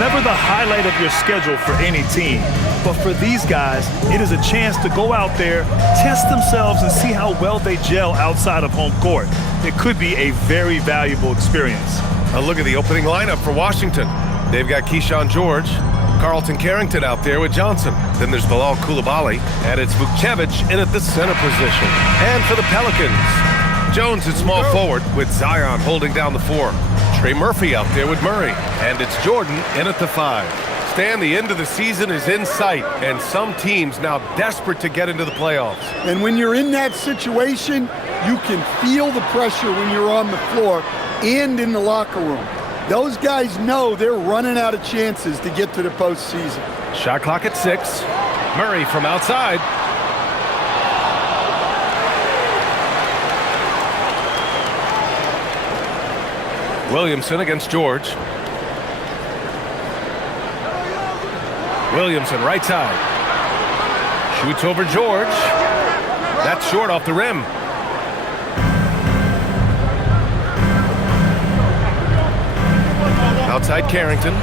never the highlight of your schedule for any team. But for these guys, it is a chance to go out there, test themselves, and see how well they gel outside of home court. It could be a very valuable experience. A look at the opening lineup for Washington. They've got Keyshawn George, Carlton Carrington out there with Johnson. Then there's Bilal Coulibaly, and it's Vukcevic in at the center position. And for the Pelicans, Jones at small forward with Zion holding down the 4. Trey Murphy out there with Murray, and it's Jordan in at the 5. Stan, the end of the season is in sight, and some teams now desperate to get into the playoffs. And when you're in that situation, you can feel the pressure when you're on the floor and in the locker room. Those guys know they're running out of chances to get to the postseason. Shot clock at 6. Murray from outside. Williamson against George. Williamson right side. Shoots over George. That's short off the rim. Outside Carrington.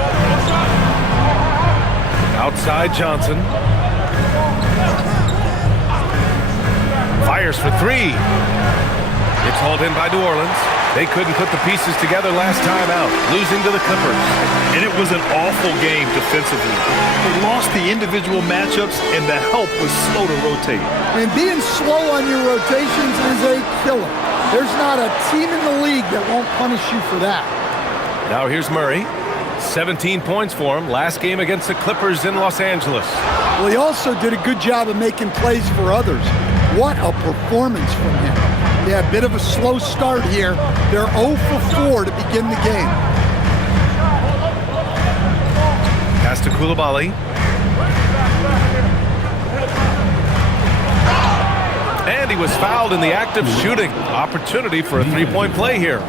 Outside Johnson. Fires for 3. It's hauled in by New Orleans. They couldn't put the pieces together last time out, losing to the Clippers. And it was an awful game defensively. They lost the individual matchups, and the help was slow to rotate. And being slow on your rotations is a killer. There's not a team in the league that won't punish you for that. Now here's Murray. 17 points for him last game against the Clippers in Los Angeles. Well, he also did a good job of making plays for others. What a performance from him. Yeah, a bit of a slow start here. They're 0 for 4 to begin the game. Pass to Coulibaly. And he was fouled in the act of shooting. Opportunity for a three-point play here.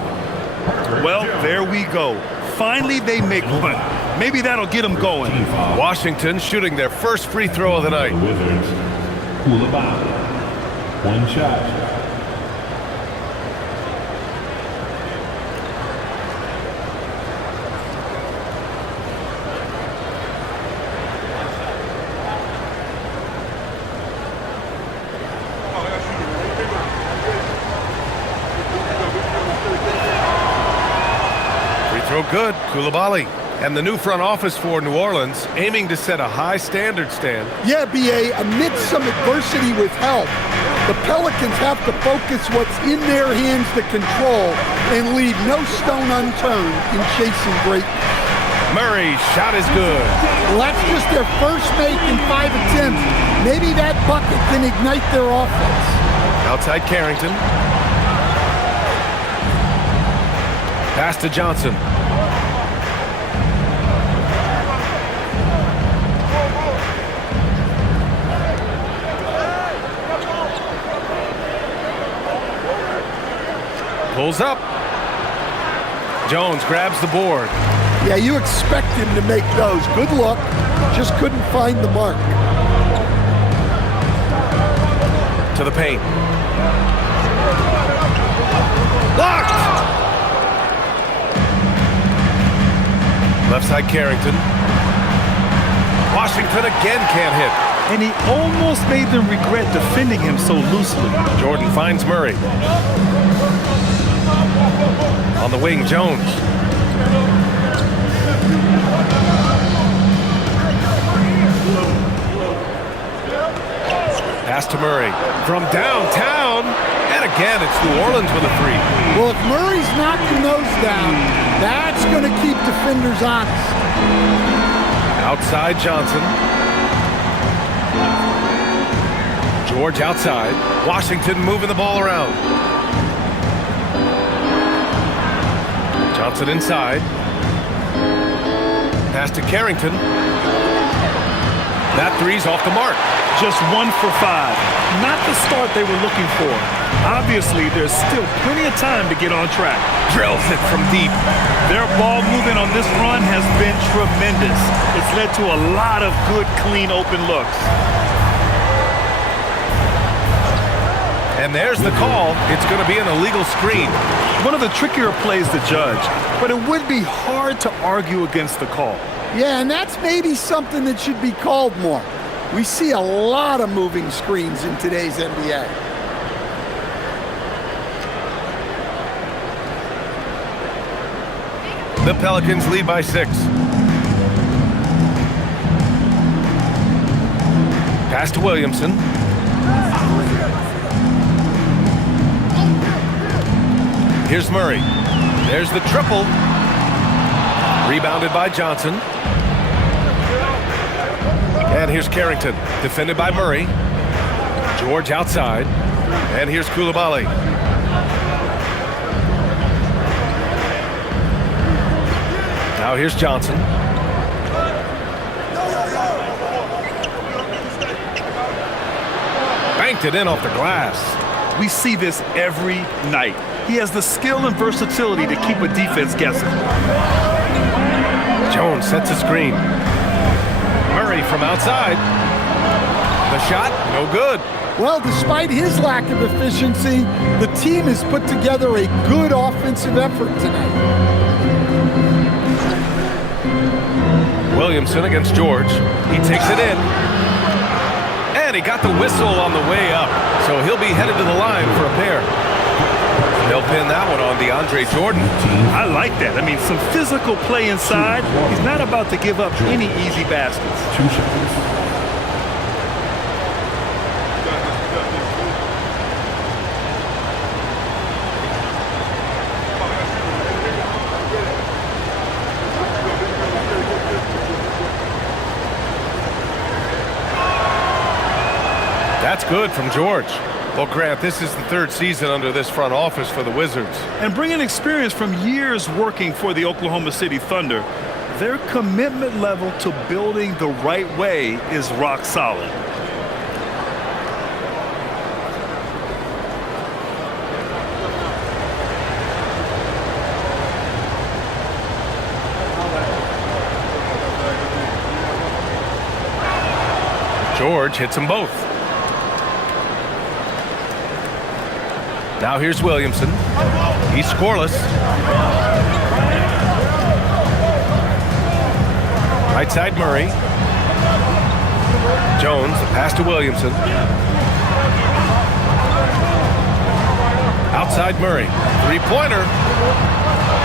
Well, there we go. Finally, they make one. Maybe that'll get them going. Washington shooting their first free throw of the night. Wizards. Coulibaly. One shot. Good, Coulibaly. And the new front office for New Orleans aiming to set a high standard, Stan. Yeah, B.A., amidst some adversity with help, the Pelicans have to focus what's in their hands to control and leave no stone unturned in chasing greatness. Murray's shot is good. Well, that's just their first make in 5 attempts. Maybe that bucket can ignite their offense. Outside Carrington. Pass to Johnson. Pulls up. Jones grabs the board. Yeah, you expect him to make those. Good look. Just couldn't find the mark. To the paint. Blocked! Left side Carrington. Washington again can't hit. And he almost made them regret defending him so loosely. Jordan finds Murray. On the wing, Jones. Pass to Murray. From downtown. And again, it's New Orleans with a 3. Well, if Murray's knocking those down, that's going to keep defenders honest. Outside Johnson. George outside. Washington moving the ball around. Johnson inside. Pass to Carrington. That three's off the mark. Just 1 for 5. Not the start they were looking for. Obviously, there's still plenty of time to get on track. Drills it from deep. Their ball movement on this run has been tremendous. It's led to a lot of good, clean, open looks. And there's the call. It's going to be an illegal screen. One of the trickier plays to judge, but it would be hard to argue against the call. Yeah, and that's maybe something that should be called more. We see a lot of moving screens in today's NBA. The Pelicans lead by 6. Pass to Williamson. Here's Murray. There's the triple. Rebounded by Johnson. And here's Carrington, defended by Murray. George outside. And here's Coulibaly. Now here's Johnson. Banked it in off the glass. We see this every night. He has the skill and versatility to keep a defense guessing. Jones sets a screen. Murray from outside. The shot, no good. Well, despite his lack of efficiency, the team has put together a good offensive effort tonight. Williamson against George. He takes it in. And he got the whistle on the way up. So he'll be headed to the line for a pair. They'll pin that one on DeAndre Jordan. I like that. I mean, some physical play inside. He's not about to give up any easy baskets. 2 shots. That's good from George. Well, Grant, this is the 3rd season under this front office for the Wizards. And bringing experience from years working for the Oklahoma City Thunder, their commitment level to building the right way is rock solid. George hits them both. Now here's Williamson. He's scoreless. Right side Murray. Jones, the pass to Williamson. Outside Murray. 3-pointer.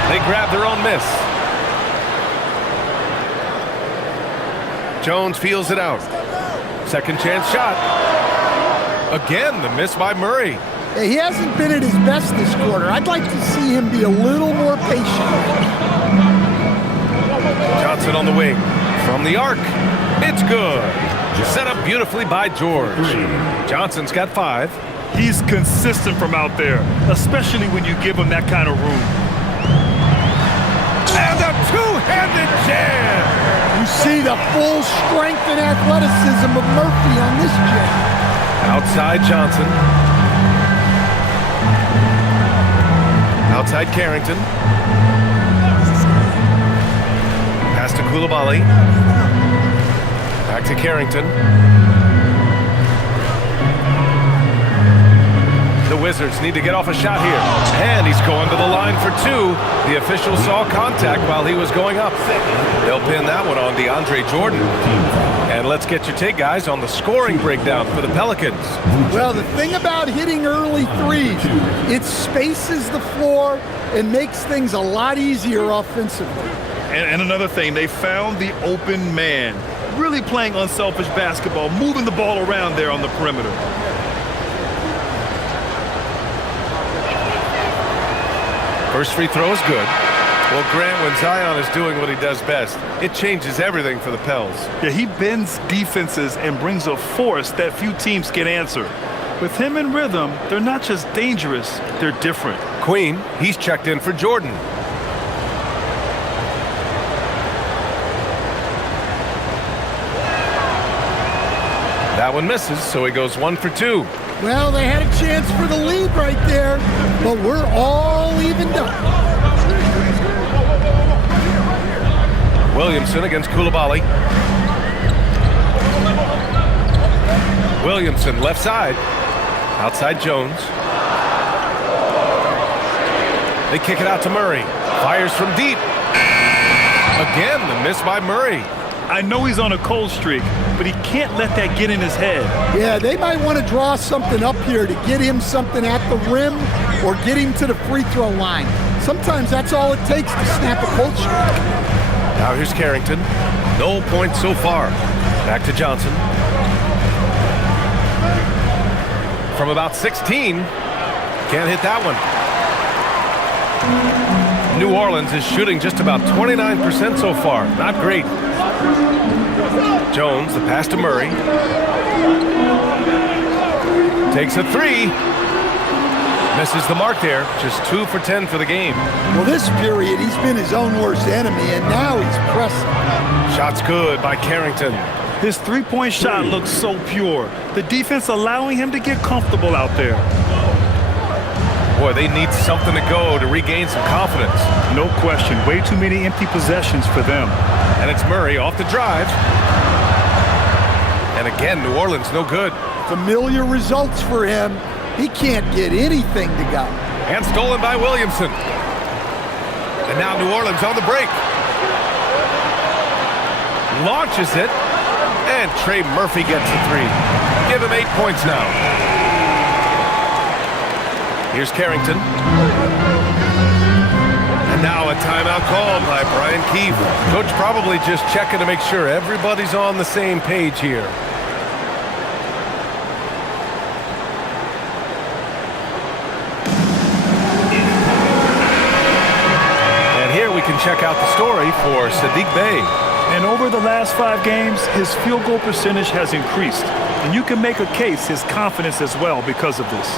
They grab their own miss. Jones feels it out. Second chance shot. Again, the miss by Murray. He hasn't been at his best this quarter. I'd like to see him be a little more patient. Johnson on the wing. From the arc. It's good. Set up beautifully by George. Johnson's got 5. He's consistent from out there, especially when you give him that kind of room. And a two-handed jam. You see the full strength and athleticism of Murphy on this jam. Outside Johnson. Outside Carrington. Pass to Coulibaly. Back to Carrington. The Wizards need to get off a shot here. And he's going to the line for 2. The official saw contact while he was going up. They'll pin that one on DeAndre Jordan. And let's get your take, guys, on the scoring breakdown for the Pelicans. Well, the thing about hitting early threes, it spaces the floor and makes things a lot easier offensively. And another thing, they found the open man, really playing unselfish basketball, moving the ball around there on the perimeter. First free throw is good. Well, Grant, when Zion is doing what he does best, it changes everything for the Pels. Yeah, he bends defenses and brings a force that few teams can answer. With him in rhythm, they're not just dangerous, they're different. Queen, he's checked in for Jordan. That one misses, so he goes 1 for 2. Well, they had a chance for the lead right there, but we're all evened up. Williamson against Coulibaly. Williamson left side. Outside Jones. They kick it out to Murray. Fires from deep. Again, the miss by Murray. I know he's on a cold streak, but he can't let that get in his head. Yeah, they might want to draw something up here to get him something at the rim or get him to the free throw line. Sometimes that's all it takes to snap a cold streak. Now here's Carrington. No points so far. Back to Johnson. From about 16. Can't hit that one. New Orleans is shooting just about 29% so far. Not great. Jones, the pass to Murray. Takes a three. Misses the mark there. Just 2 for 10 for the game. Well, this period, he's been his own worst enemy, and now he's pressing. Shot's good by Carrington. His three-point shot looks so pure. The defense allowing him to get comfortable out there. Boy, they need something to go to regain some confidence. No question. Way too many empty possessions for them. And it's Murray off the drive. And again, New Orleans no good. Familiar results for him. He can't get anything to go. And stolen by Williamson. And now New Orleans on the break. Launches it. And Trey Murphy gets the three. Give him 8 points now. Here's Carrington. And now a timeout called by Brian Keefe. Coach probably just checking to make sure everybody's on the same page here. And here we can check out the story for Saddiq Bey. And over the last 5 games, his field goal percentage has increased. And you can make a case his confidence as well because of this.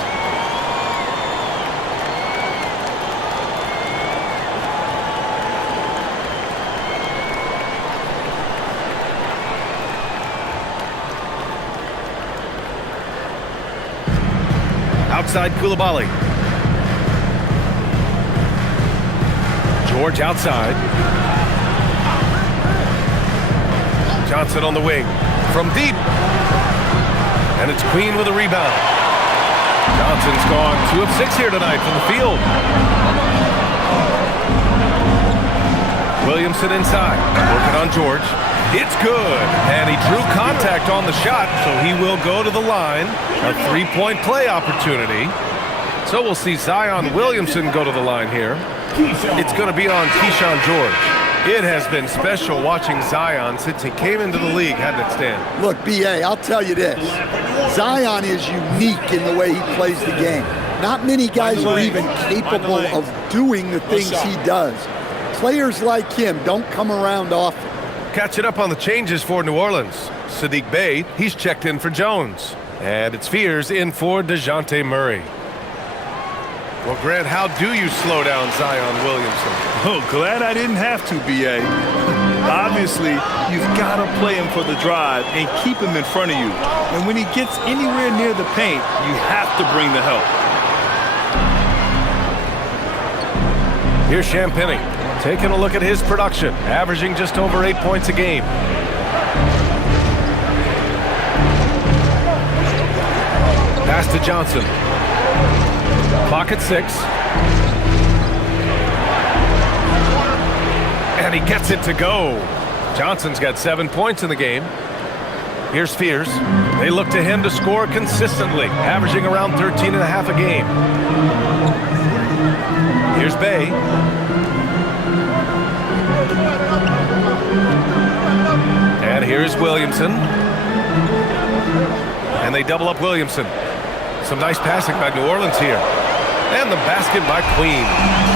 Outside Koulibaly. George outside. Johnson on the wing. From deep. And it's Queen with a rebound. Johnson's gone 2 of 6 here tonight from the field. Williamson inside. Working on George. It's good. And he drew contact on the shot, so he will go to the line. A 3-point play opportunity. So we'll see Zion Williamson go to the line here. It's going to be on Keyshawn George. It has been special watching Zion since he came into the league, hasn't it, Stan? Look, B.A., I'll tell you this. Zion is unique in the way he plays the game. Not many guys are even capable of doing the things he does. Players like him don't come around often. Catching up on the changes for New Orleans. Saddiq Bey, he's checked in for Jones. And it's Fears in for DeJounte Murray. Well, Grant, how do you slow down Zion Williamson? Oh, glad I didn't have to, B.A. Obviously, you've got to play him for the drive and keep him in front of you. And when he gets anywhere near the paint, you have to bring the help. Here's Champagnie, taking a look at his production, averaging just over 8 points a game. Pass to Johnson. Clock at 6. And he gets it to go. Johnson's got 7 points in the game. Here's Fears. They look to him to score consistently, averaging around 13.5 a game. Here's Bey. And here's Williamson. And they double up Williamson. Some nice passing by New Orleans here. And the basket by Queen.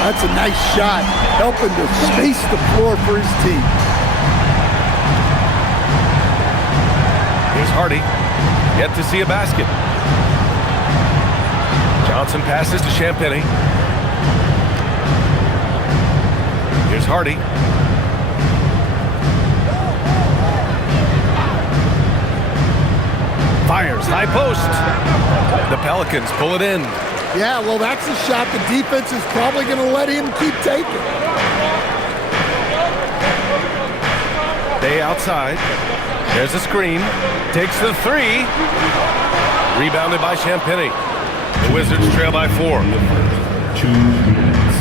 That's a nice shot, helping to space the floor for his team. Here's Hardy. Yet to see a basket. Johnson passes to Champagnie. Here's Hardy. Fires, high post. The Pelicans pull it in. Yeah, well, that's a shot the defense is probably going to let him keep taking. Bey outside. There's a screen. Takes the 3. Rebounded by Champagnie. The Wizards trail by 4. 2 minutes.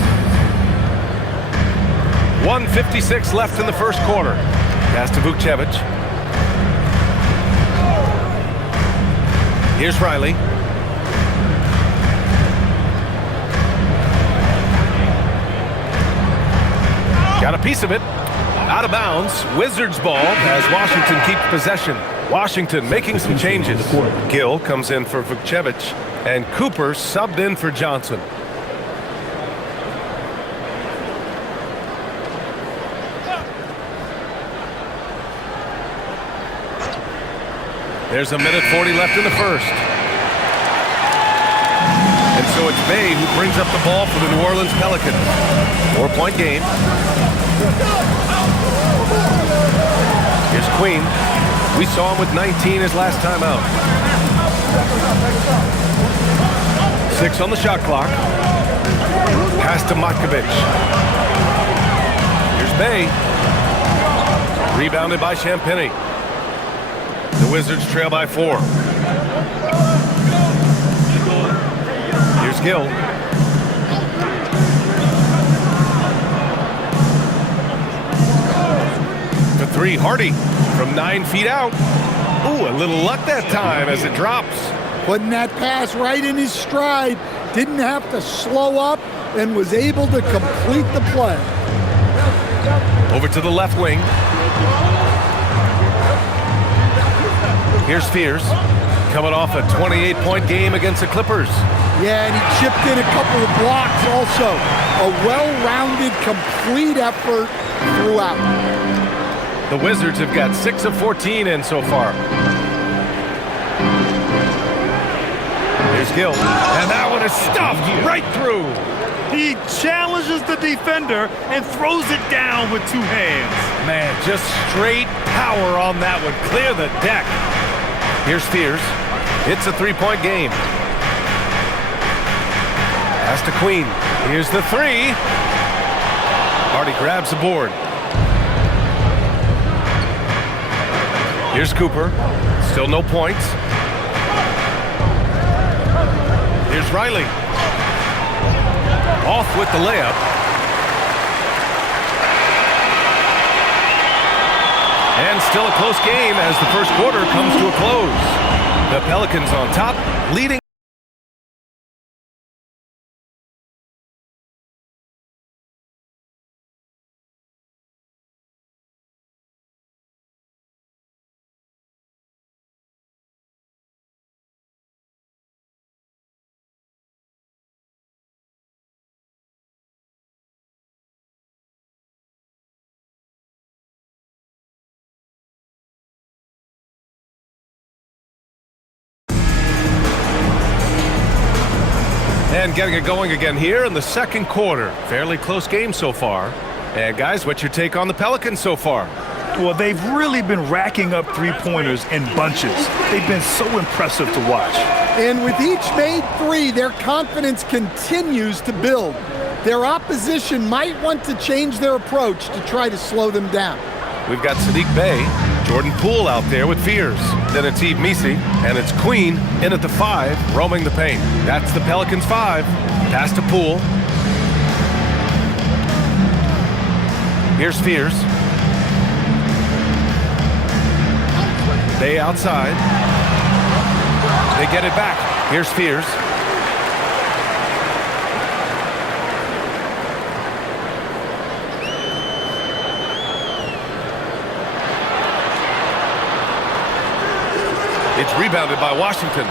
1:56 left in the first quarter. Pass to Vukcevic. Here's Riley. Got a piece of it. Out of bounds. Wizards ball as Washington keeps possession. Washington making some changes. Gill comes in for Vukcevic, and Cooper subbed in for Johnson. There's 1:40 left in the first. And so it's Bay who brings up the ball for the New Orleans Pelicans. 4-point game. Here's Queen. We saw him with 19 his last time out. 6 on the shot clock. Pass to Matkovic. Here's Bay. Rebounded by Champagny. The Wizards trail by 4. Here's Gill. For 3, Hardy from 9 feet out. Ooh, a little luck that time as it drops. Putting that pass right in his stride. Didn't have to slow up and was able to complete the play. Over to the left wing. Here's Fears, coming off a 28-point game against the Clippers. Yeah, and he chipped in a couple of blocks also. A well-rounded, complete effort throughout. The Wizards have got 6 of 14 in so far. Here's Gill, and that one is stuffed right through. He challenges the defender and throws it down with 2 hands. Man, just straight power on that one. Clear the deck. Here's Fears. It's a 3-point game. Pass to Queen. Here's the 3. Hardy grabs the board. Here's Cooper. Still no points. Here's Riley. Off with the layup. And still a close game as the first quarter comes to a close. The Pelicans on top, leading. And getting it going again here in the second quarter. Fairly close game so far. And guys, what's your take on the Pelicans so far? Well, they've really been racking up 3-pointers in bunches. They've been so impressive to watch. And with each made 3, their confidence continues to build. Their opposition might want to change their approach to try to slow them down. We've got Sadiq Bey, Jordan Poole out there with Fears. Then it's Yves Missi, and it's Queen in at the 5, roaming the paint. That's the Pelicans 5. Pass to Poole. Here's Fears. Bey outside. They get it back. Here's Fears. It's rebounded by Washington.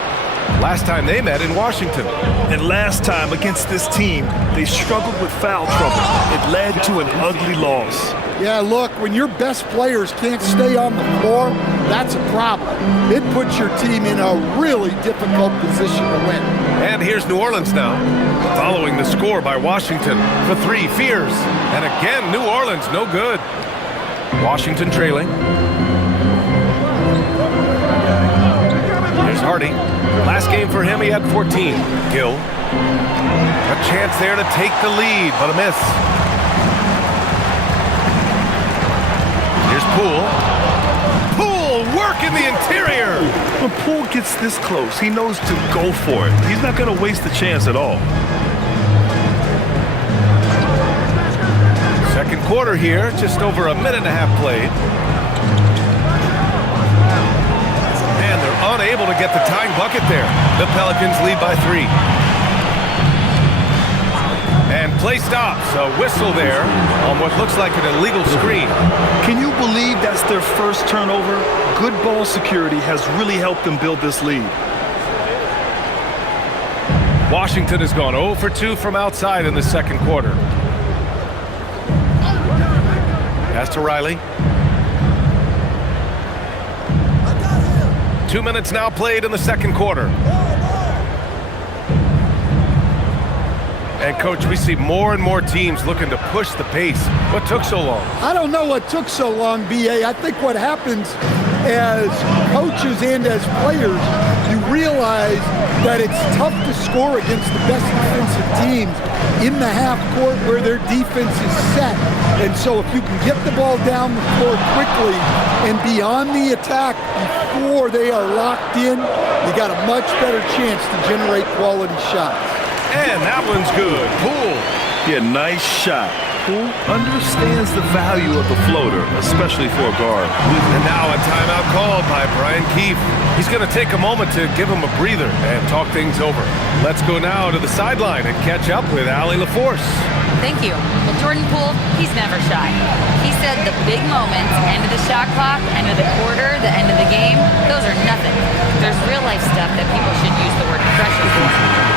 Last time they met in Washington. And last time against this team, they struggled with foul trouble. It led to an ugly loss. Yeah, look, when your best players can't stay on the floor, that's a problem. It puts your team in a really difficult position to win. And here's New Orleans now, following the score by Washington. For 3, Fears. And again, New Orleans, no good. Washington trailing. Here's Hardy. Last game for him, he had 14. Gill. A chance there to take the lead, but a miss. Here's Poole. Poole working the interior. When Poole gets this close, he knows to go for it. He's not going to waste the chance at all. second quarter here, just over a minute and a half played. And they're unable to get the tying bucket there. The Pelicans lead by 3. And play stops. A whistle there on what looks like an illegal screen. Can you believe that's their first turnover? Good ball security has really helped them build this lead. Washington has gone 0 for 2 from outside in the second quarter. Pass to Riley. 2 minutes now played in the second quarter. And, Coach, we see more and more teams looking to push the pace. What took so long? I don't know what took so long, B.A. I think what happens as coaches and as players, you realize that it's tough to score against the best defensive teams in the half court where their defense is set. And so if you can get the ball down the floor quickly and beyond the attack before they are locked in, you got a much better chance to generate quality shots. And that one's good. Poole. Yeah, nice shot. Poole understands the value of the floater, especially for a guard. And now a timeout called by Brian Keefe. He's going to take a moment to give him a breather and talk things over. Let's go now to the sideline and catch up with Allie LaForce. Thank you. Well, Jordan Poole, he's never shy. He said the big moments, end of the shot clock, end of the quarter, the end of the game, those are nothing. There's real life stuff that people should use the word pressure for.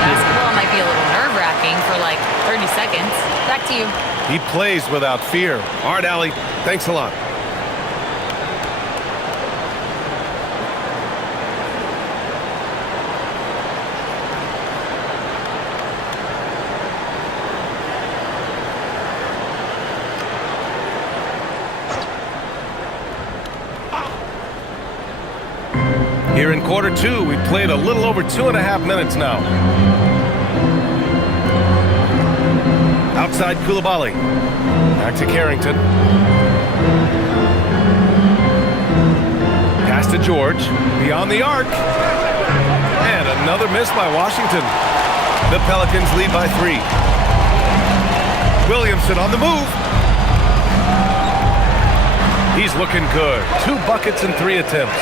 Basketball might be a little nerve-wracking for like 30 seconds. Back to you. He plays without fear. All right, Allie, thanks a lot. Here in quarter 2, we played a little over 2.5 minutes now. Outside Coulibaly. Back to Carrington. Pass to George. Beyond the arc. And another miss by Washington. The Pelicans lead by 3. Williamson on the move. He's looking good. 2 buckets and 3 attempts.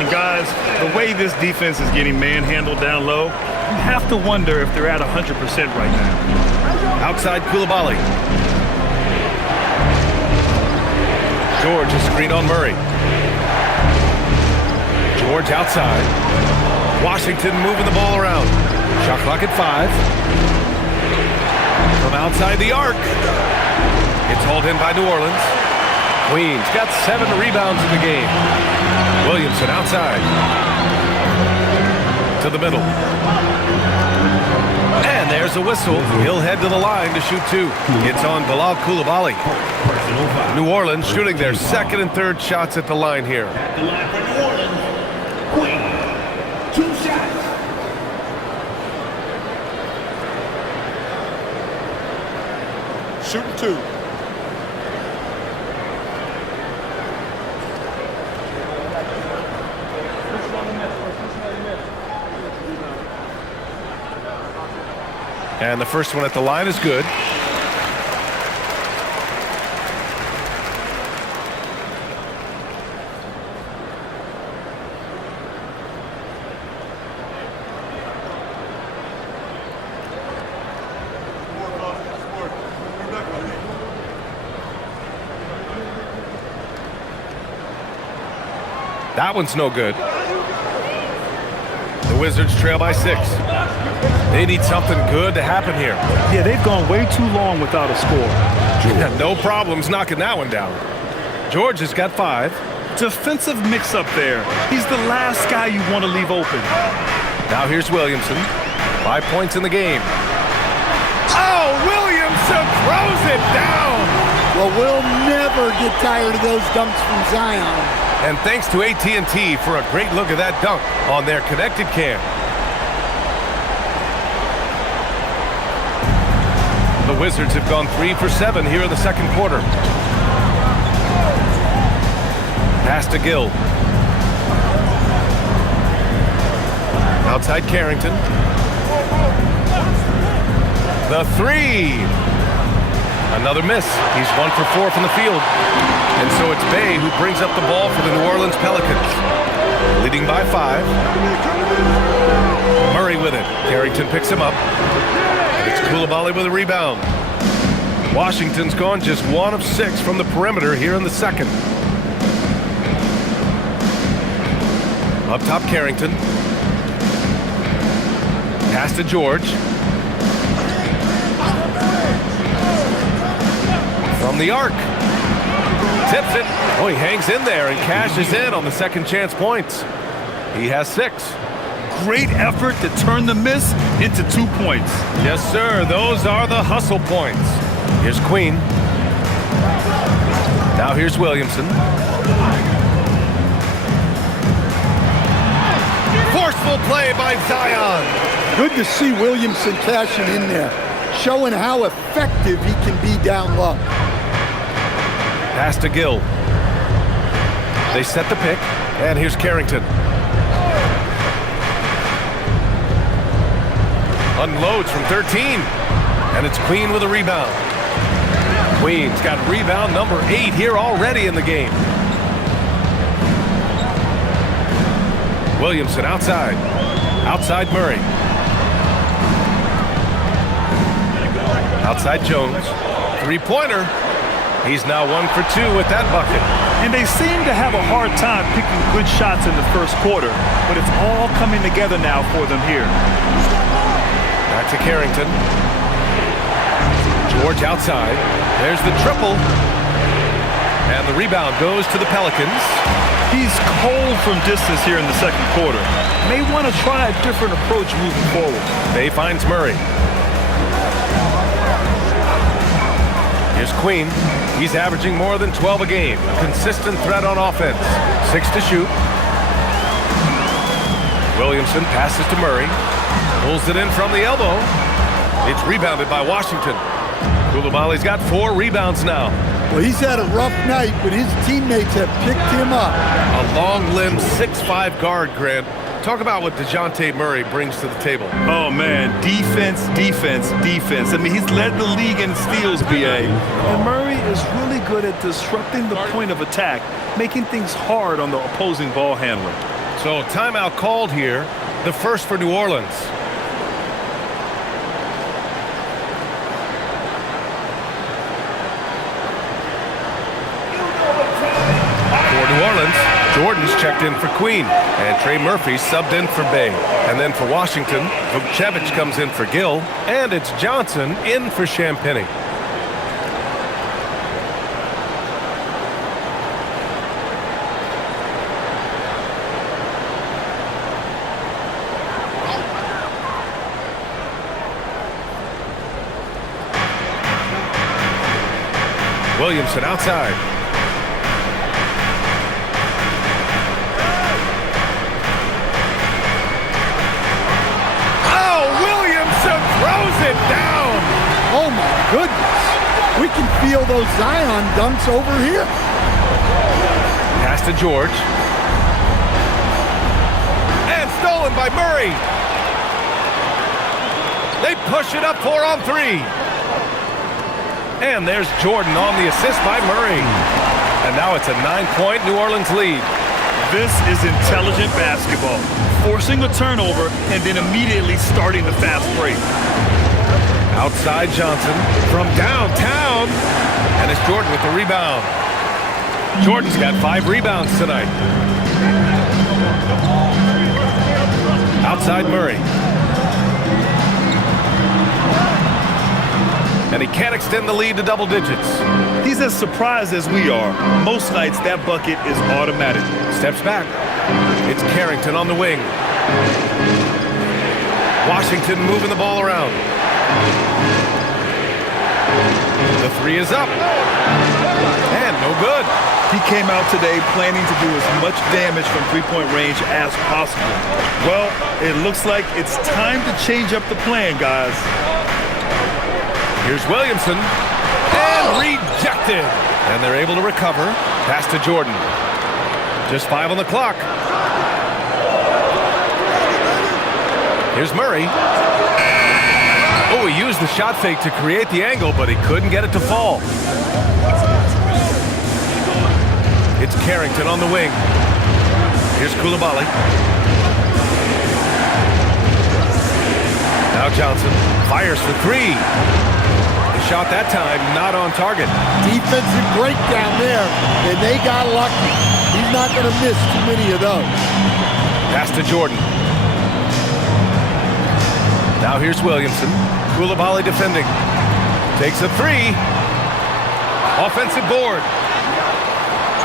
And guys, the way this defense is getting manhandled down low, you have to wonder if they're at 100% right now. Outside Coulibaly. George is screened on Murray. George outside. Washington moving the ball around. Shot clock at 5. From outside the arc. It's hauled in by New Orleans. Queens got 7 rebounds in the game. Williamson outside. To the middle. And there's a whistle. He'll head to the line to shoot 2. It's on Bilal Coulibaly. New Orleans shooting their second and third shots at the line here. At the line for New Orleans, Queen, 2 shots. Shooting 2. And the first one at the line is good. That one's no good. The Wizards trail by 6. They need something good to happen here. Yeah, they've gone way too long without a score. No problems knocking that one down. George has got 5. Defensive mix-up there. He's the last guy you want to leave open. Now here's Williamson. 5 points in the game. Oh, Williamson throws it down. Well, we'll never get tired of those dunks from Zion. And thanks to AT&T for a great look at that dunk on their connected cam. The Wizards have gone 3 for 7 here in the second quarter. Pass to Gill. Outside Carrington. The 3. Another miss. He's 1 for 4 from the field. And so it's Bay who brings up the ball for the New Orleans Pelicans. Leading by 5. Murray with it. Carrington picks him up. And it's Coulibaly with a rebound. Washington's gone just 1 of 6 from the perimeter here in the second. Up top, Carrington. Pass to George. From the arc. Tips it. Oh, he hangs in there and cashes in on the second chance points. He has 6. Great effort to turn the miss into 2 points. Yes, sir. Those are the hustle points. Here's Queen. Now here's Williamson. Forceful play by Zion. Good to see Williamson cashing in there, showing how effective he can be down low. Pass to Gill. They set the pick, and here's Carrington. Unloads from 13, and it's Queen with a rebound. Queen's got rebound number 8 here already in the game. Williamson outside. Outside Murray. Outside Jones. Three-pointer. He's now 1 for 2 with that bucket. And they seem to have a hard time picking good shots in the first quarter, but it's all coming together now for them here. Back to Carrington. George outside. There's the triple. And the rebound goes to the Pelicans. He's cold from distance here in the second quarter. May want to try a different approach moving forward. Bay finds Murray. Here's Queen. He's averaging more than 12 a game. A consistent threat on offense. 6 to shoot. Williamson passes to Murray. Pulls it in from the elbow. It's rebounded by Washington. Coulibaly's got 4 rebounds now. Well, he's had a rough night, but his teammates have picked him up. A long-limbed 6'5" guard, Grant. Talk about what DeJounte Murray brings to the table. Oh, man. Defense, defense, defense. I mean, he's led the league in steals, BA. And Murray is really good at disrupting the point of attack, making things hard on the opposing ball handler. So timeout called here, the first for New Orleans. For New Orleans, Jordan's checked in for Queen, and Trey Murphy subbed in for Bay. And then for Washington, Vukcevic comes in for Gill, and it's Johnson in for Champagnie. Williamson outside. Oh, Williamson throws it down. Oh, my goodness. We can feel those Zion dunks over here. Pass to George. And stolen by Murray. They push it up 4 on 3. And there's Jordan on the assist by Murray. And now it's a 9-point New Orleans lead. This is intelligent basketball. Forcing a turnover and then immediately starting the fast break. Outside Johnson from downtown. And it's Jordan with the rebound. Jordan's got 5 rebounds tonight. Outside Murray. And he can't extend the lead to double digits. He's as surprised as we are. Most nights, that bucket is automatic. Steps back. It's Carrington on the wing. Washington moving the ball around. The 3 is up. And no good. He came out today planning to do as much damage from three-point range as possible. Well, it looks like it's time to change up the plan, guys. Here's Williamson, and rejected. And they're able to recover. Pass to Jordan. Just 5 on the clock. Here's Murray. Oh, he used the shot fake to create the angle, but he couldn't get it to fall. It's Carrington on the wing. Here's Coulibaly. Now Johnson fires for three. The shot that time not on target. Defensive breakdown there, and they got lucky. He's not going to miss too many of those. Pass to Jordan. Now here's Williamson. Coulibaly defending. Takes a three. Offensive board.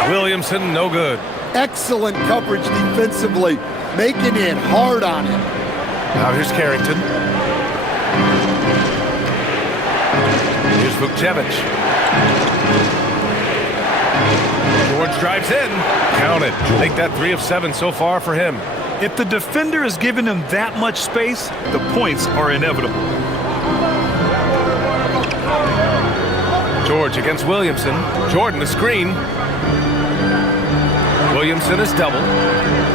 Williamson, no good. Excellent coverage defensively, making it hard on him. Now here's Carrington. Here's Vukcevic. George drives in. Count it. Make that 3 of 7 so far for him. If the defender is giving him that much space, the points are inevitable. George against Williamson. Jordan the screen. Williamson is double.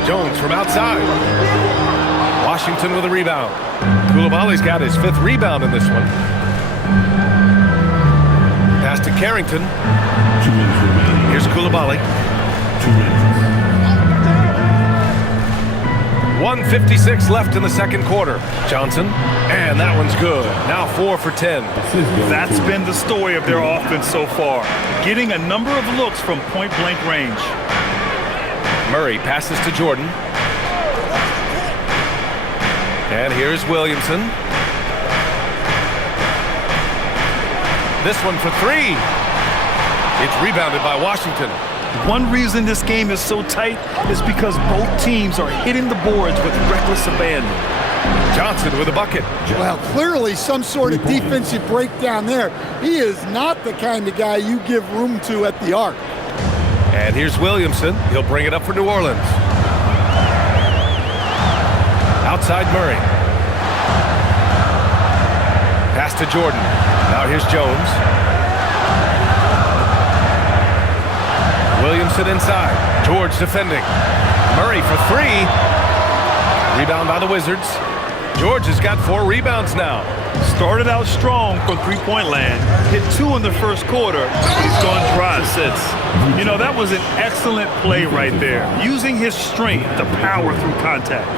Jones from outside. Washington with a rebound. Coulibaly's got his 5th rebound in this one. Pass to Carrington. 2 minutes remaining. Here's Coulibaly. 2 minutes. 1:56 left in the second quarter. Johnson, and that one's good. Now 4 for 10. That's been the story of their offense so far, getting a number of looks from point-blank range. Murray passes to Jordan. And here's Williamson. This one for 3. It's rebounded by Washington. One reason this game is so tight is because both teams are hitting the boards with reckless abandon. Johnson with a bucket. Well, clearly some sort of defensive breakdown there. He is not the kind of guy you give room to at the arc. And here's Williamson. He'll bring it up for New Orleans. Outside Murray. Pass to Jordan. Now here's Jones. Williamson inside. George defending. Murray for 3. Rebound by the Wizards. George has got 4 rebounds now. Started out strong from three-point land, hit 2 in the first quarter. He's gone dry since. You know, that was an excellent play right there, using his strength to power through contact.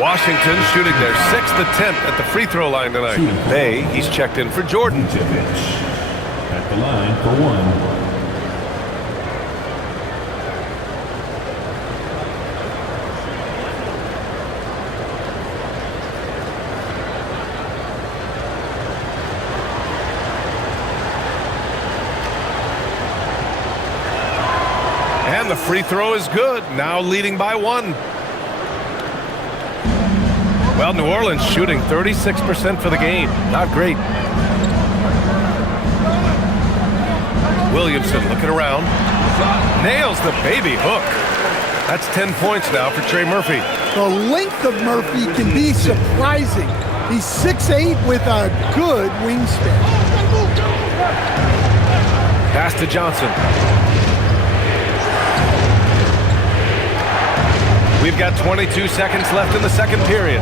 Washington shooting their 6th attempt at the free throw line tonight. Bay, he's checked in for Jordan. At the line for 1. And the free throw is good. Now leading by 1. Well, New Orleans shooting 36% for the game. Not great. Williamson looking around. Nails the baby hook. That's 10 points now for Trey Murphy. The length of Murphy can be surprising. He's 6'8" with a good wingspan. Pass to Johnson. We've got 22 seconds left in the second period.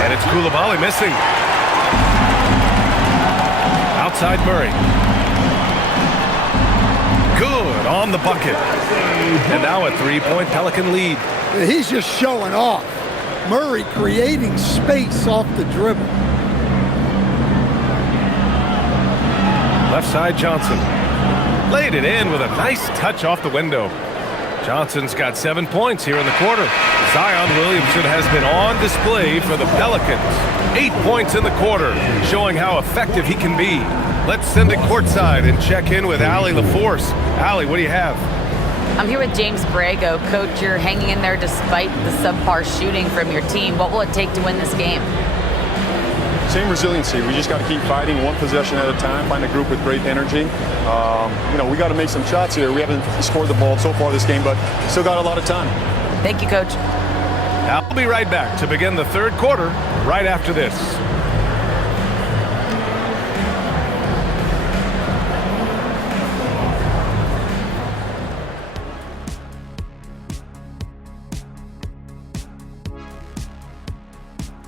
And it's Coulibaly missing. Outside Murray. Good on the bucket. And now a 3-point Pelican lead. He's just showing off. Murray creating space off the dribble. Left side Johnson. Laid it in with a nice touch off the window. Johnson's got 7 points here in the quarter. Zion Williamson has been on display for the Pelicans. 8 points in the quarter, showing how effective he can be. Let's send it courtside and check in with Allie LaForce. Allie, what do you have? I'm here with James Borrego. Coach, you're hanging in there despite the subpar shooting from your team. What will it take to win this game? Same resiliency. We just got to keep fighting 1 possession at a time, find a group with great energy. We got to make some shots here. We haven't scored the ball so far this game, but still got a lot of time. Thank you, Coach. I'll be right back to begin the third quarter right after this.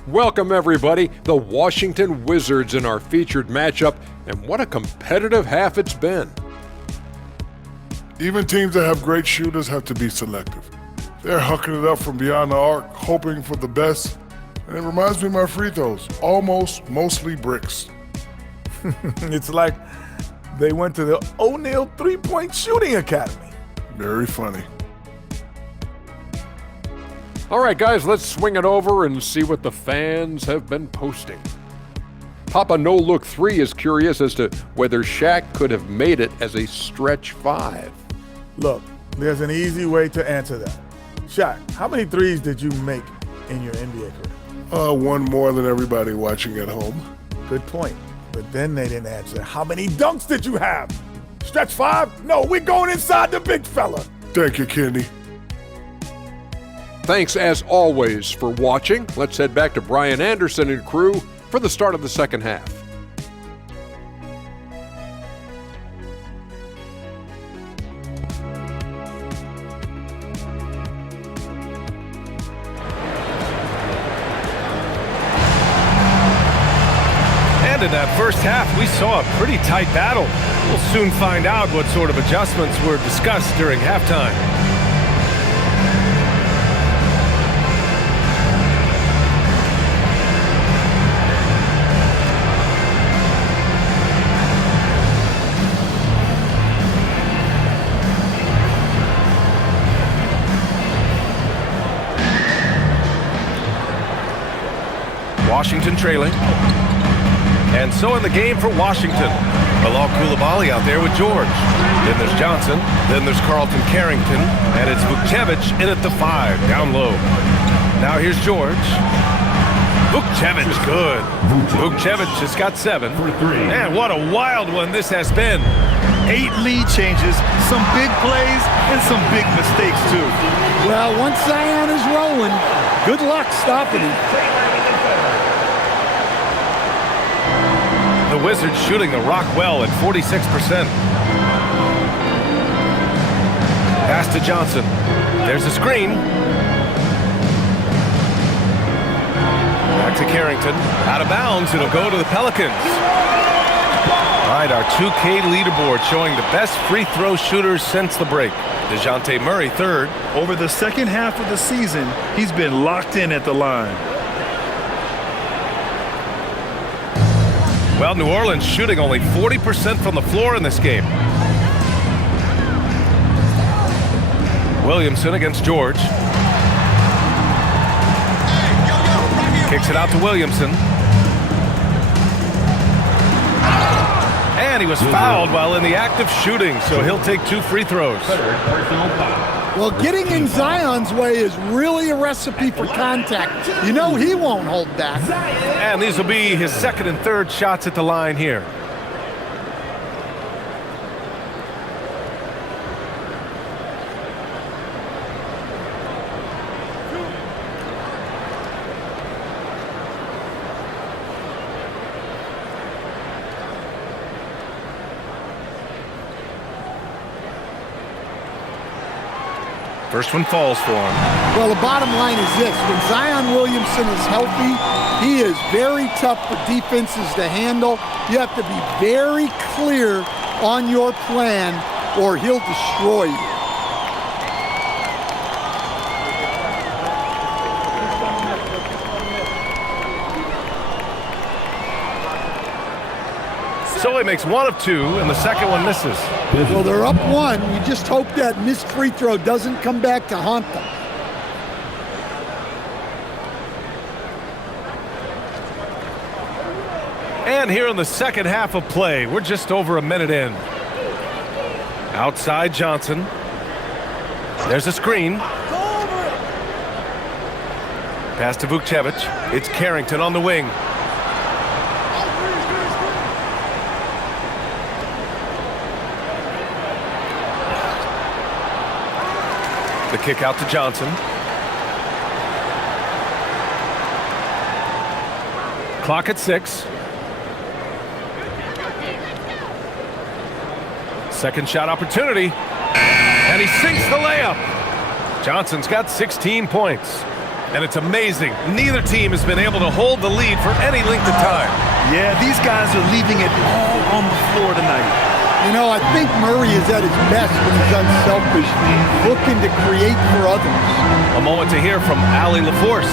Welcome, everybody. The Washington Wizards in our featured matchup, and what a competitive half it's been. Even teams that have great shooters have to be selective. They're hucking it up from beyond the arc, hoping for the best. And it reminds me of my free throws, mostly bricks. It's like they went to the O'Neal three-point shooting academy. Very funny. All right, guys, let's swing it over and see what the fans have been posting. Papa No Look 3 is curious as to whether Shaq could have made it as a stretch 5. Look, there's an easy way to answer that. Shaq, how many threes did you make in your NBA career? One more than everybody watching at home. Good point. But then they didn't answer. How many dunks did you have? Stretch 5? No, we're going inside the big fella. Thank you, Kenny. Thanks, as always, for watching. Let's head back to Brian Anderson and crew for the start of the second half. And in that first half, we saw a pretty tight battle. We'll soon find out what sort of adjustments were discussed during halftime. Washington trailing. And so in the game for Washington. Bilal Coulibaly out there with George. Then there's Johnson. Then there's Carlton Carrington. And it's Vukcevic in at the 5, down low. Now here's George. Vukcevic, good. Vukcevic has got 7. Man, what a wild one this has been. 8 lead changes, some big plays, and some big mistakes, too. Well, once Zion is rolling, good luck stopping him. The Wizards shooting the rock well at 46%. Pass to Johnson. There's a screen. Back to Carrington. Out of bounds. It'll go to the Pelicans. All right, our 2K leaderboard showing the best free throw shooters since the break. DeJounte Murray, 3rd. Over the second half of the season, he's been locked in at the line. Well, New Orleans shooting only 40% from the floor in this game. Williamson against George. Kicks it out to Williamson. And he was fouled while in the act of shooting, so he'll take 2 free throws. Well, getting in Zion's way is really a recipe for contact. You know he won't hold back. And these will be his 2nd and 3rd shots at the line here. First one falls for him. Well, the bottom line is this. When Zion Williamson is healthy, he is very tough for defenses to handle. You have to be very clear on your plan or he'll destroy you. So he makes 1 of 2, and the second one misses. Well, they're up 1. You just hope that missed free throw doesn't come back to haunt them. And here in the second half of play, we're just over a minute in. Outside Johnson. There's a screen. Pass to Vukcevic. It's Carrington on the wing. The kick out to Johnson. Clock at 6. Second shot opportunity. And he sinks the layup. Johnson's got 16 points. And it's amazing. Neither team has been able to hold the lead for any length of time. Yeah, these guys are leaving it all on the floor tonight. You know, I think Murray is at his best when he's unselfish, looking to create for others. A moment to hear from Allie LaForce.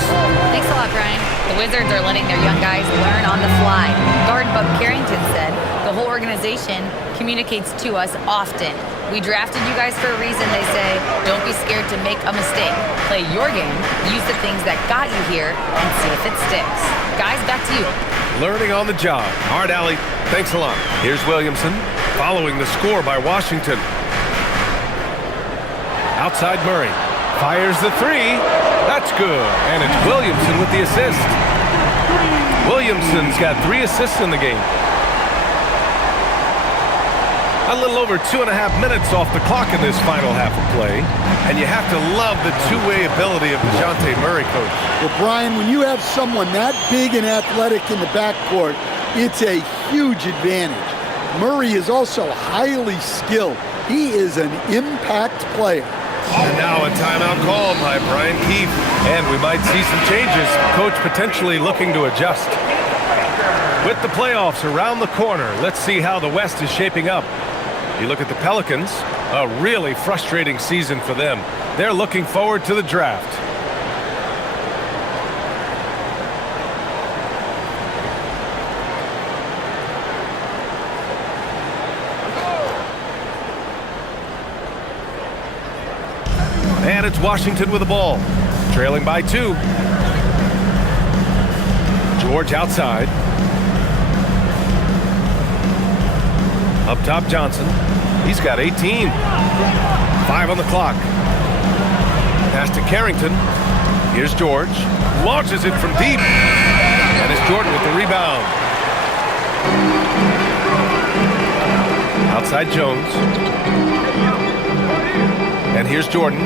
Thanks a lot, Brian. The Wizards are letting their young guys learn on the fly. Guard Bub Carrington said, the whole organization communicates to us often. We drafted you guys for a reason, they say. Don't be scared to make a mistake. Play your game, use the things that got you here, and see if it sticks. Guys, back to you. Learning on the job. All right, Allie, thanks a lot. Here's Williamson, following the score by Washington. Outside Murray. Fires the three. That's good. And it's Williamson with the assist. Williamson's got 3 assists in the game. A little over 2.5 minutes off the clock in this final half of play. And you have to love the two-way ability of DeJounte Murray, Coach. Well, Brian, when you have someone that big and athletic in the backcourt, it's a huge advantage. Murray is also highly skilled. He is an impact player. And now a timeout called by Brian Keefe. And we might see some changes. Coach potentially looking to adjust. With the playoffs around the corner, let's see how the West is shaping up. You look at the Pelicans, a really frustrating season for them. They're looking forward to the draft. And it's Washington with the ball, trailing by 2. George outside. Up top, Johnson. He's got 18. 5 on the clock. Pass to Carrington. Here's George. Launches it from deep. And it's Jordan with the rebound. Outside Jones. And here's Jordan.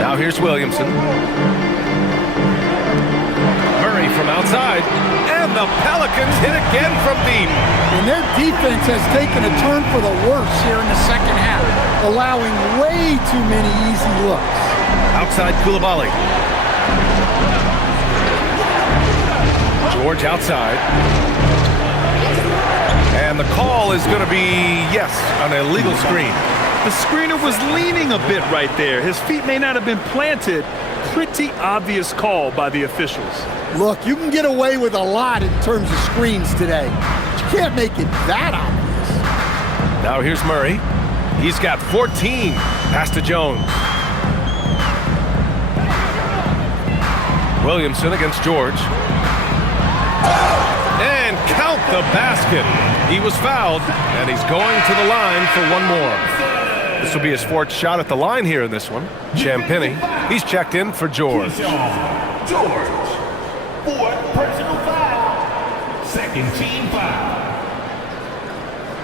Now here's Williamson. Murray from outside. And the Pelicans hit again from deep. And their defense has taken a turn for the worse here in the second half, allowing way too many easy looks. Outside Coulibaly. George outside. And the call is going to be, yes, an illegal screen. The screener was leaning a bit right there. His feet may not have been planted. Pretty obvious call by the officials. Look, you can get away with a lot in terms of screens today. But you can't make it that obvious. Now here's Murray. He's got 14. Pass to Jones. Williamson against George. And count the basket. He was fouled, and he's going to the line for one more. This will be his 4th shot at the line here in this one. Champagny, he's checked in for George. George, 4th personal foul. 2nd team foul.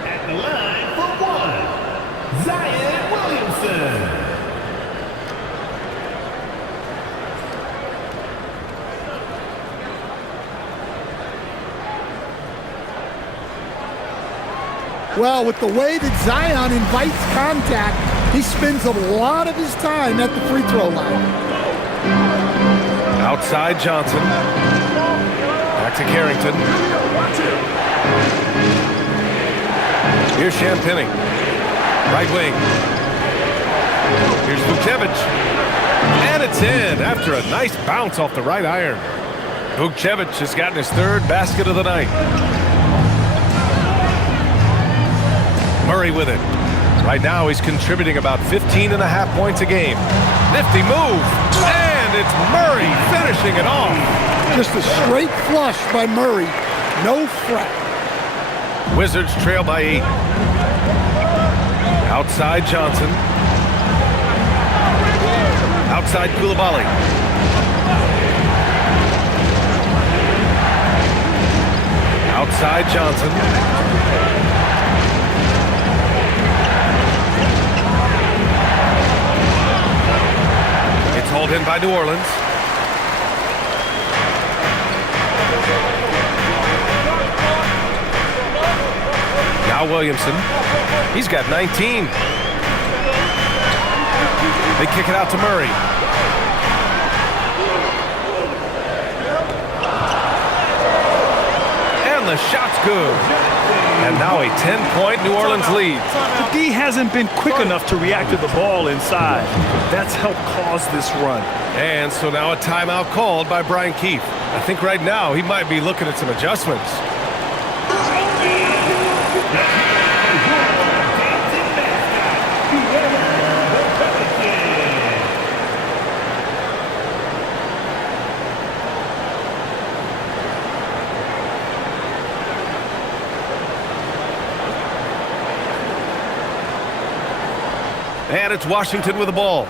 At the line for 1, Zion Williamson. Well, with the way that Zion invites contact, he spends a lot of his time at the free throw line. Outside Johnson. Back to Carrington. Here's Champagny. Right wing. Here's Vucevic. And it's in after a nice bounce off the right iron. Vucevic has gotten his 3rd basket of the night. Murray with it. Right now he's contributing about 15.5 points a game. Nifty move. And it's Murray finishing it off. Just a straight flush by Murray. No fret. Wizards trail by 8. Outside Johnson. Outside Coulibaly. Outside Johnson. It's hauled in by New Orleans. Now Williamson. He's got 19. They kick it out to Murray. And the shot's good. And now a 10-point New Orleans lead. The D hasn't been quick enough to react to the ball inside. That's helped cause this run. And so now a timeout called by Brian Keefe. I think right now he might be looking at some adjustments. And it's Washington with the ball.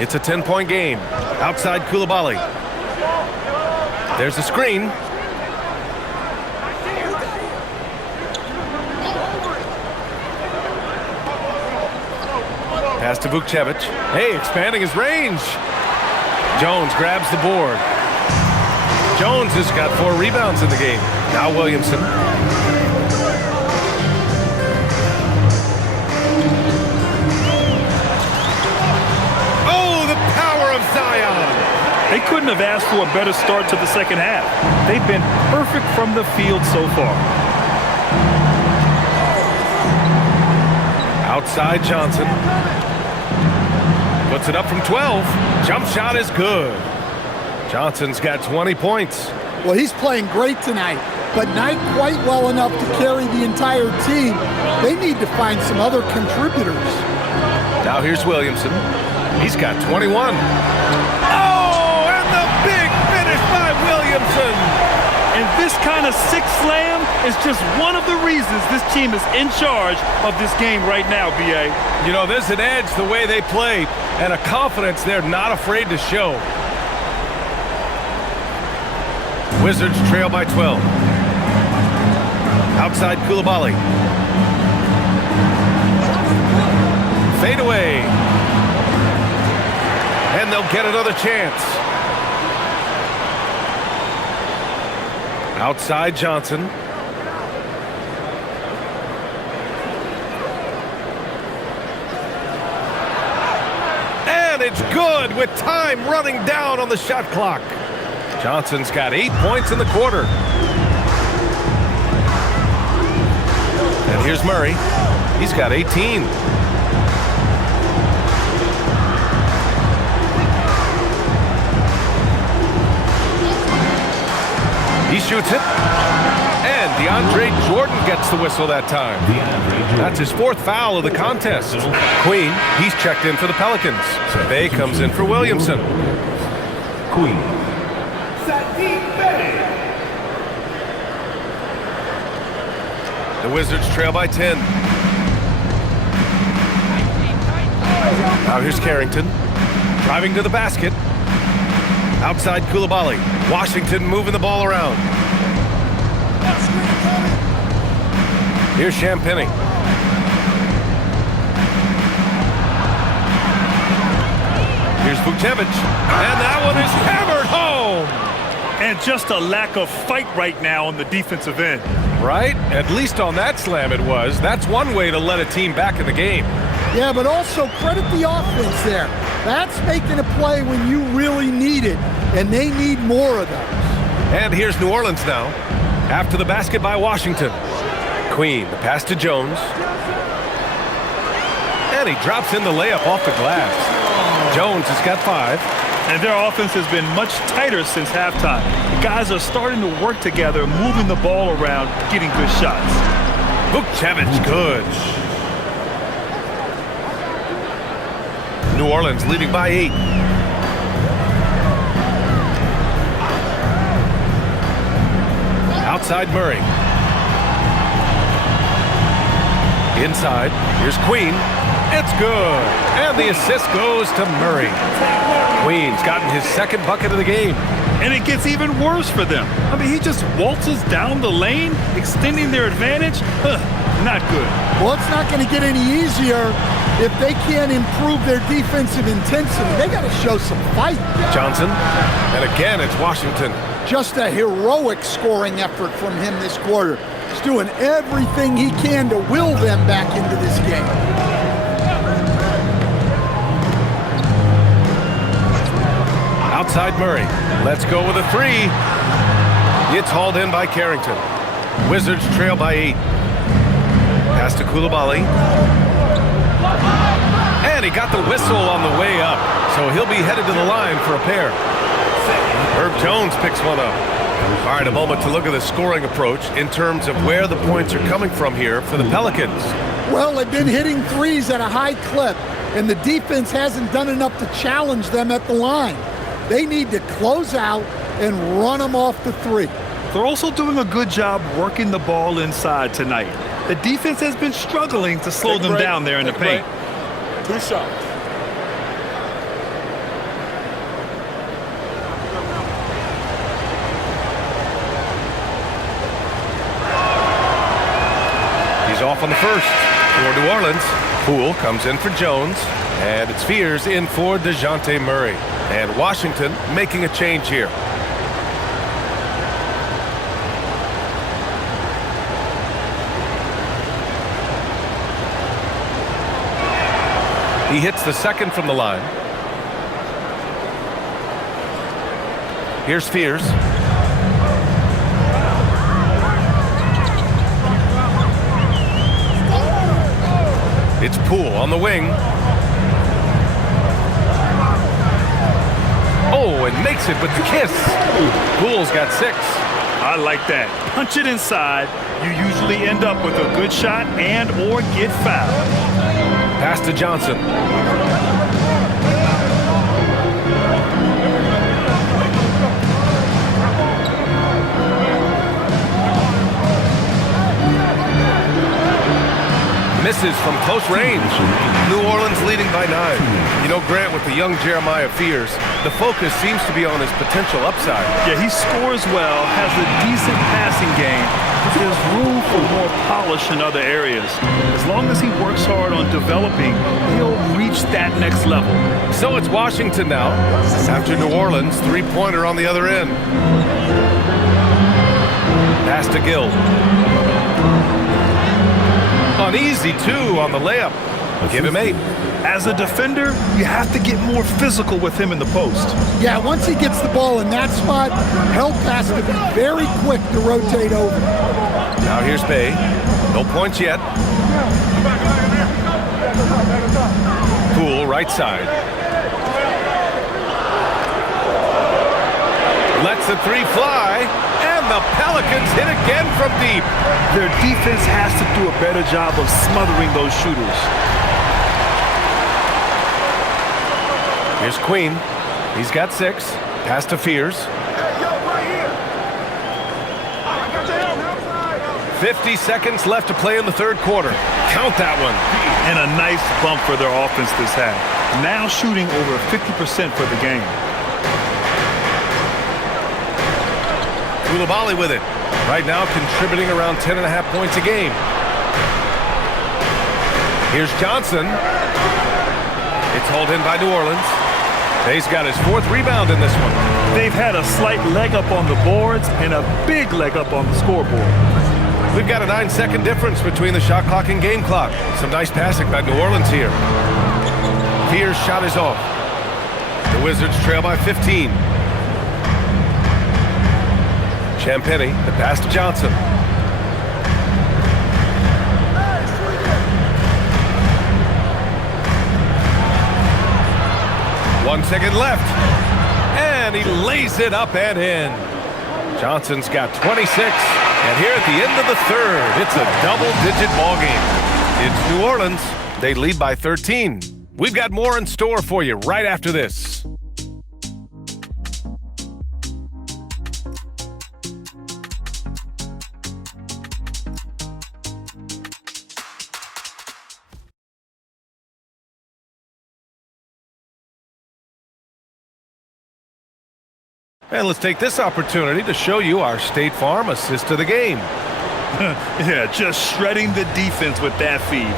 It's a 10-point game. Outside Coulibaly. There's a screen. Pass to Vukcevic. Hey, expanding his range. Jones grabs the board. Jones has got 4 rebounds in the game. Now Williamson. They couldn't have asked for a better start to the second half. They've been perfect from the field so far. Outside Johnson. Puts it up from 12. Jump shot is good. Johnson's got 20 points. Well, he's playing great tonight, but not quite well enough to carry the entire team. They need to find some other contributors. Now here's Williamson. He's got 21. Williamson. And this kind of sixth slam is just one of the reasons this team is in charge of this game right now, B.A. You know, there's an edge the way they play and a confidence they're not afraid to show. Wizards trail by 12. Outside Coulibaly. Fade away. And they'll get another chance. Outside Johnson. And it's good with time running down on the shot clock. Johnson's got 8 points in the quarter. And here's Murray. He's got 18. He shoots it. And DeAndre Jordan gets the whistle that time. That's his 4th foul of the contest. Queen, he's checked in for the Pelicans. Bay comes in for Williamson. Queen. The Wizards trail by 10. Now here's Carrington. Driving to the basket. Outside Coulibaly. Washington moving the ball around. Here's Champagnie. Here's Vukcevic. And that one is hammered home. And just a lack of fight right now on the defensive end. Right? At least on that slam it was. That's one way to let a team back in the game. Yeah, but also credit the offense there. That's making a play when you really need it, and they need more of those. And here's New Orleans now. After the basket by Washington. Queen, the pass to Jones. And he drops in the layup off the glass. Jones has got 5. And their offense has been much tighter since halftime. The guys are starting to work together, moving the ball around, getting good shots. Vukcevic, good. New Orleans leading by 8. Outside Murray. Inside, here's Queen. It's good. And the assist goes to Murray. Queen's gotten his 2nd bucket of the game. And it gets even worse for them. I mean, he just waltzes down the lane, extending their advantage. Not good. Well, it's not going to get any easier if they can't improve their defensive intensity. They got to show some fight. Johnson. And again, it's Washington. Just a heroic scoring effort from him this quarter. He's doing everything he can to will them back into this game. Outside Murray. Let's go with a three. It's hauled in by Carrington. Wizards trail by 8. Pass to Koulibaly. And he got the whistle on the way up. So he'll be headed to the line for a pair. Herb Jones picks one up. All right, a moment to look at the scoring approach in terms of where the points are coming from here for the Pelicans. Well, they've been hitting threes at a high clip, and the defense hasn't done enough to challenge them at the line. They need to close out and run them off the three. They're also doing a good job working the ball inside tonight. The defense has been struggling to slow them down there in the paint. 2 shots. He's off on the first for New Orleans. Poole comes in for Jones. And it's Fears in for DeJounte Murray. And Washington making a change here. He hits the second from the line. Here's Fears. It's Poole on the wing. Oh, and makes it with the kiss. Poole's got 6. I like that. Punch it inside. You usually end up with a good shot and or get fouled. Pass to Johnson. Misses from close range. New Orleans leading by 9. You know, Grant, with the young Jeremiah Fears, the focus seems to be on his potential upside. Yeah, he scores well, has a decent passing game, but there's room for more polish in other areas. As long as he works hard on developing, he'll reach that next level. So it's Washington now, after New Orleans, 3-pointer on the other end. Pass to Gill. An easy 2 on the layup. Give him 8. As a defender, you have to get more physical with him in the post. Yeah, once he gets the ball in that spot, help has to be very quick to rotate over. Now here's Bay. No points yet. Poole, right side. Lets the 3 fly. And the Pelicans hit again from deep. Their defense has to do a better job of smothering those shooters. Here's Queen. He's got 6. Pass to Fears. 50 seconds left to play in the third quarter. Count that one. And a nice bump for their offense this half. Now shooting over 50% for the game. Koulibaly with it. Right now contributing around 10.5 points a game. Here's Johnson. It's hauled in by New Orleans. He's got his 4th rebound in this one. They've had a slight leg up on the boards and a big leg up on the scoreboard. We've got a 9-second difference between the shot clock and game clock. Some nice passing by New Orleans here. Fears' shot is off. The Wizards trail by 15. Champagny, the pass to Johnson. One second left. And he lays it up and in. Johnson's got 26. And here at the end of the third, it's a double-digit ball game. It's New Orleans. They lead by 13. We've got more in store for you right after this. And let's take this opportunity to show you our State Farm assist to the game. Yeah, just shredding the defense with that feed.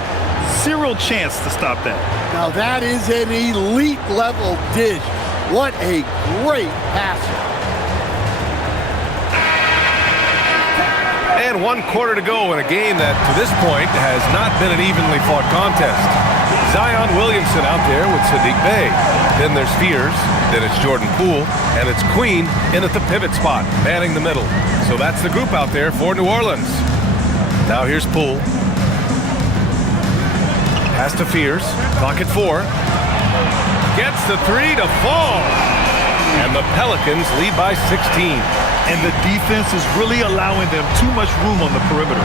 Zero chance to stop that. Now that is an elite level dish. What a great passer. And 1 quarter to go in a game that, to this point, has not been an evenly fought contest. Zion Williamson out there with Sadiq Bey. Then there's Fears. Then it's Jordan Poole. And it's Queen in at the pivot spot, manning the middle. So that's the group out there for New Orleans. Now here's Poole. Pass to Fears. Clock at 4. Gets the 3 to fall. And the Pelicans lead by 16. And the defense is really allowing them too much room on the perimeter.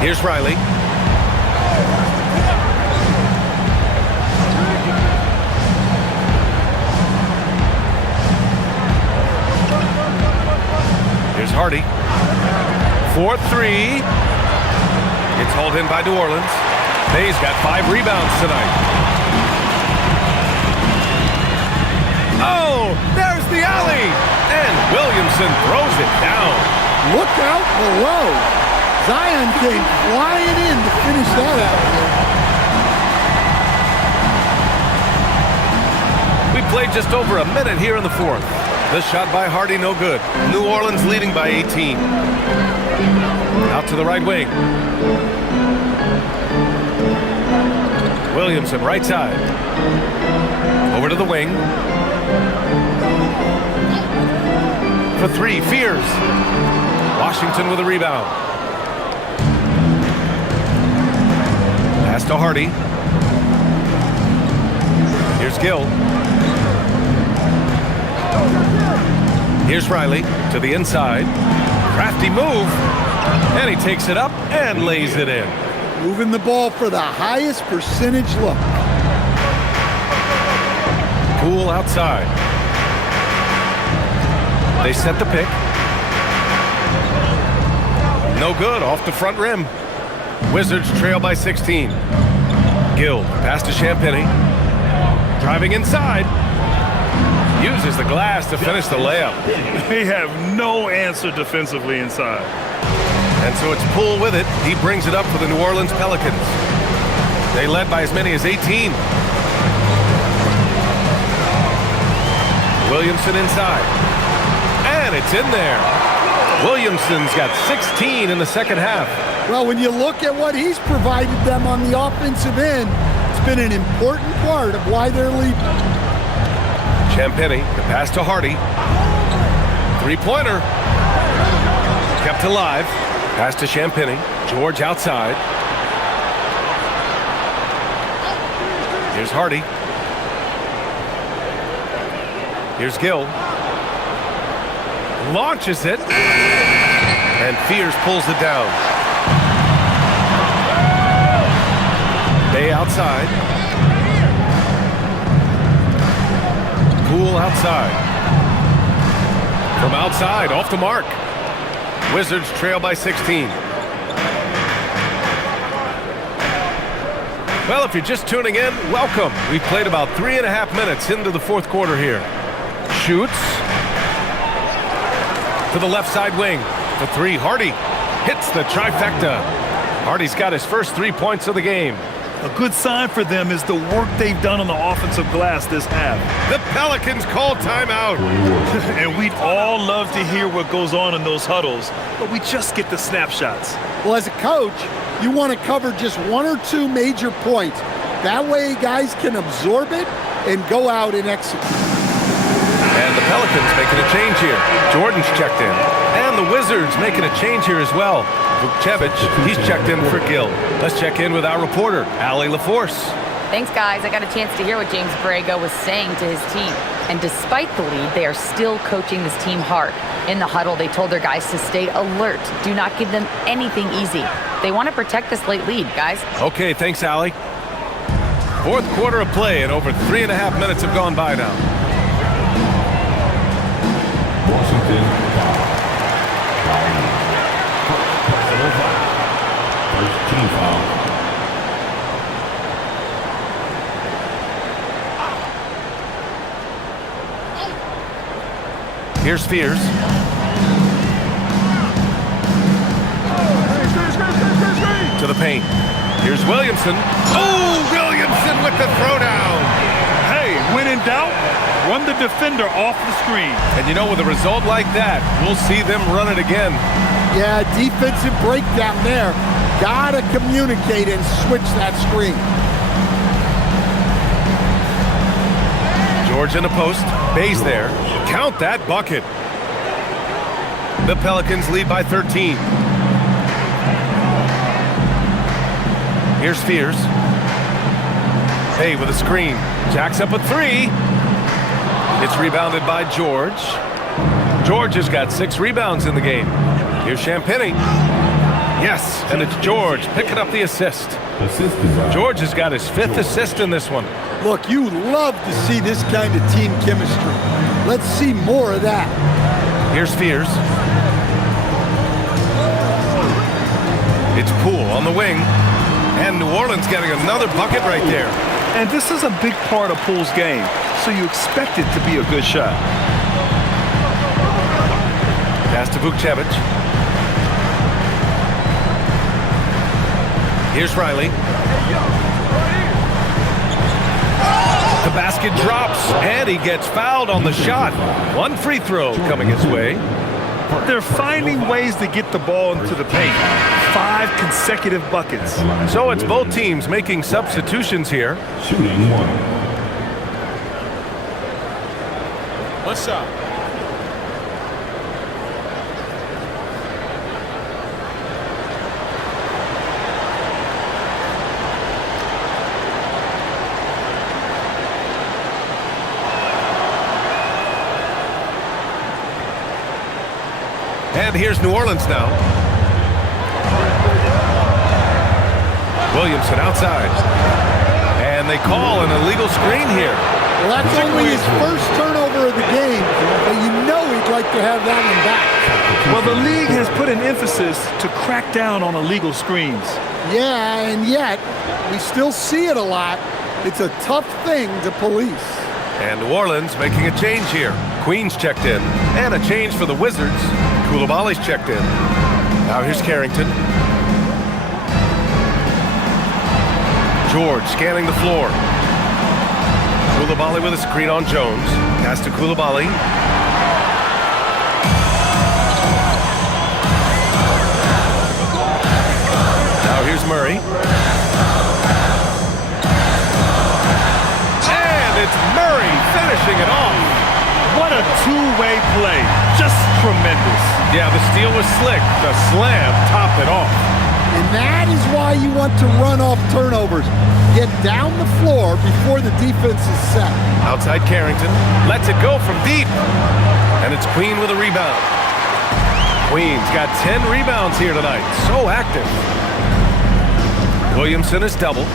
Here's Riley. Here's Hardy. 4-3. It's hauled in by New Orleans. Bay's got 5 rebounds tonight. Oh, there's the alley. And Williamson throws it down. Look out below. Zion came flying in to finish that out. We played just over a minute here in the fourth. The shot by Hardy, no good. New Orleans leading by 18. Out to the right wing. Williamson, right side. Over to the wing. For 3, Fears. Washington with a rebound. Pass to Hardy. Here's Gill. Here's Riley to the inside. Crafty move. And he takes it up and lays it in. Moving the ball for the highest percentage look. Poole outside. They set the pick. No good, off the front rim. Wizards trail by 16. Gill, pass to Champagny. Driving inside. Uses the glass to finish the layup. They have no answer defensively inside. And so it's Poole with it. He brings it up for the New Orleans Pelicans. They led by as many as 18. Williamson inside. And it's in there. Williamson's got 16 in the second half. Well, when you look at what he's provided them on the offensive end, it's been an important part of why they're leading. Champagny, the pass to Hardy. 3-pointer. Kept alive. Pass to Champagny. George outside. Here's Hardy. Here's Gill. Launches it. And Fears pulls it down. Bay outside. Poole outside. From outside, off the mark. Wizards trail by 16. Well, if you're just tuning in, welcome. We've played about 3.5 minutes into the fourth quarter here. Shoots. To the left side wing. For 3, Hardy hits the trifecta. Hardy's got his first 3 points of the game. A good sign for them is the work they've done on the offensive glass this half. The Pelicans call timeout. And we'd all love to hear what goes on in those huddles, but we just get the snapshots. Well, as a coach, you want to cover just 1 or 2 major points. That way guys can absorb it and go out and execute. And the Pelicans making a change here. Jordan's checked in. And the Wizards making a change here as well. Vukcevic, he's checked in for Gill. Let's check in with our reporter, Allie LaForce. Thanks, guys. I got a chance to hear what James Borrego was saying to his team. And despite the lead, they are still coaching this team hard. In the huddle, they told their guys to stay alert. Do not give them anything easy. They want to protect this late lead, guys. Okay, thanks, Allie. Fourth quarter of play, and over 3.5 minutes have gone by now. Washington first team foul. Here's Fears. To the paint. Here's Williamson. Oh, Williamson with the throwdown. Hey, when in doubt, run the defender off the screen. And you know, with a result like that, we'll see them run it again. Yeah, defensive breakdown there. Gotta communicate and switch that screen. George in the post. Bay's there. Count that bucket. The Pelicans lead by 13. Here's Fears. Bay with a screen. Jacks up a three. It's rebounded by George. George has got 6 rebounds in the game. Here's Champagny. Yes, and it's George picking up the assist. George has got his 5th assist in this one. Look, you love to see this kind of team chemistry. Let's see more of that. Here's Fears. It's Poole on the wing. And New Orleans getting another bucket right there. And this is a big part of Poole's game, so you expect it to be a good shot. Pass to Vukcevic. Here's Riley. The basket drops, and he gets fouled on the shot. 1 free throw coming his way. They're finding ways to get the ball into the paint. 5 consecutive buckets. So it's both teams making substitutions here. Shooting 1. What's up? And here's New Orleans now. Williamson outside. And they call an illegal screen here. Well, that's only his first turnover of the game, but you know he'd like to have that one back. Well, the league has put an emphasis to crack down on illegal screens. Yeah, and yet, we still see it a lot. It's a tough thing to police. And New Orleans making a change here. Queen's checked in. And a change for the Wizards. Koulibaly's checked in. Now here's Carrington. George scanning the floor. Koulibaly with a screen on Jones. Pass to Koulibaly. Now here's Murray. And it's Murray finishing it off. What a two-way play. Just tremendous. Yeah, the steal was slick. The slam topped it off. And that is why you want to run off turnovers. Get down the floor before the defense is set. Outside Carrington. Lets it go from deep. And it's Queen with a rebound. Queen's got 10 rebounds here tonight. So active. Williamson is double.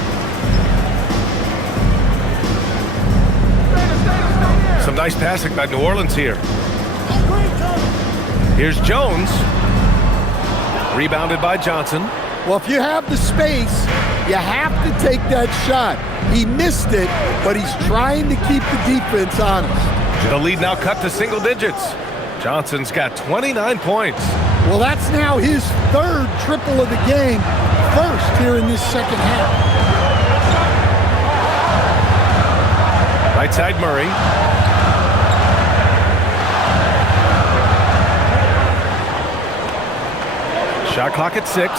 Some nice passing by New Orleans here. Here's Jones. Rebounded by Johnson. Well, if you have the space, you have to take that shot. He missed it, but he's trying to keep the defense honest. The lead now cut to single digits. Johnson's got 29 points. Well, that's now his 3rd triple of the game, 1st here in this second half. Right side Murray. Shot clock at 6.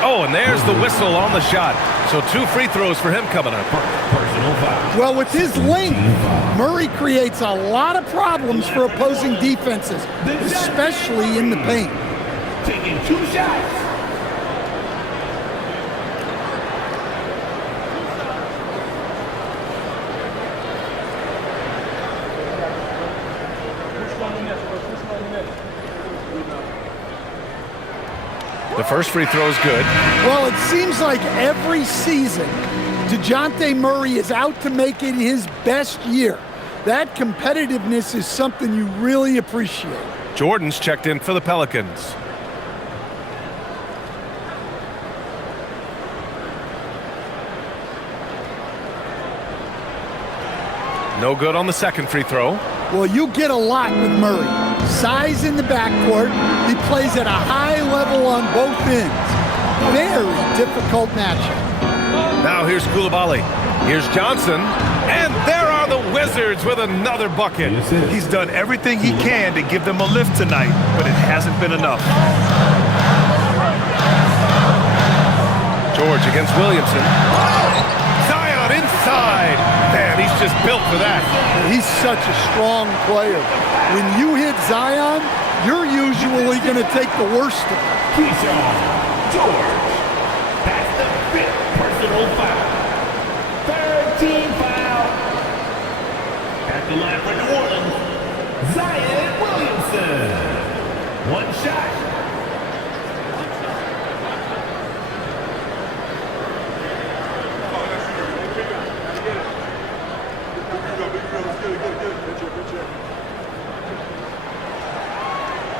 Oh, and there's the whistle on the shot. So 2 free throws for him coming up. Well, with his length, Murray creates a lot of problems for opposing defenses, especially in the paint. Taking 2 shots. The first free throw is good. Well, it seems like every season, DeJounte Murray is out to make it his best year. That competitiveness is something you really appreciate. Jordan's checked in for the Pelicans. No good on the second free throw. Well, you get a lot with Murray. Size in the backcourt. He plays at a high level on both ends. Very difficult matchup. Now here's Koulibaly. Here's Johnson. And there are the Wizards with another bucket. He's done everything he can to give them a lift tonight, but it hasn't been enough. George against Williamson. Zion inside. Man, he's just built for that. He's such a strong player. When you hit Zion, you're usually going to take the worst of it. Keyshawn George. That's the 5th personal foul. 3rd team foul. At the line for New Orleans, Zion Williamson. One shot.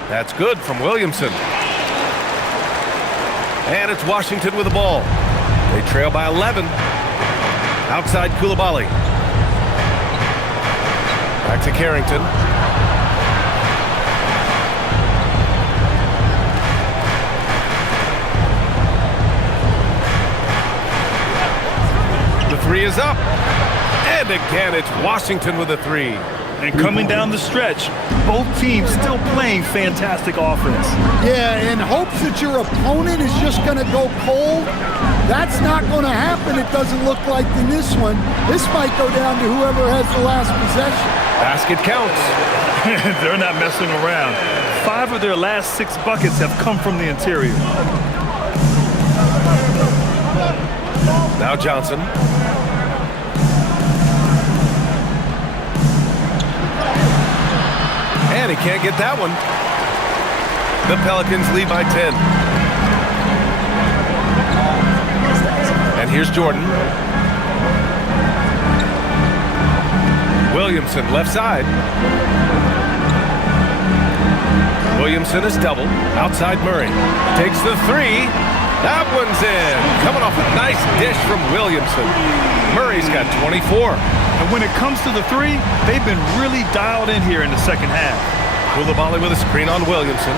That's good from Williamson. And it's Washington with the ball. They trail by 11. Outside Coulibaly. Back to Carrington. The three is up. And again, it's Washington with a three. And coming down the stretch, both teams still playing fantastic offense. Yeah, in hopes that your opponent is just going to go cold. That's not going to happen, it doesn't look like in this one. This might go down to whoever has the last possession. Basket counts. They're not messing around. 5 of their last 6 buckets have come from the interior. Now Johnson. And he can't get that one. The Pelicans lead by 10. And here's Jordan. Williamson left side. Williamson is double. Outside Murray. Takes the three. That one's in. Coming off a nice dish from Williamson. Murray's got 24. And when it comes to the three, they've been really dialed in here in the second half. Coulibaly with a screen on Williamson.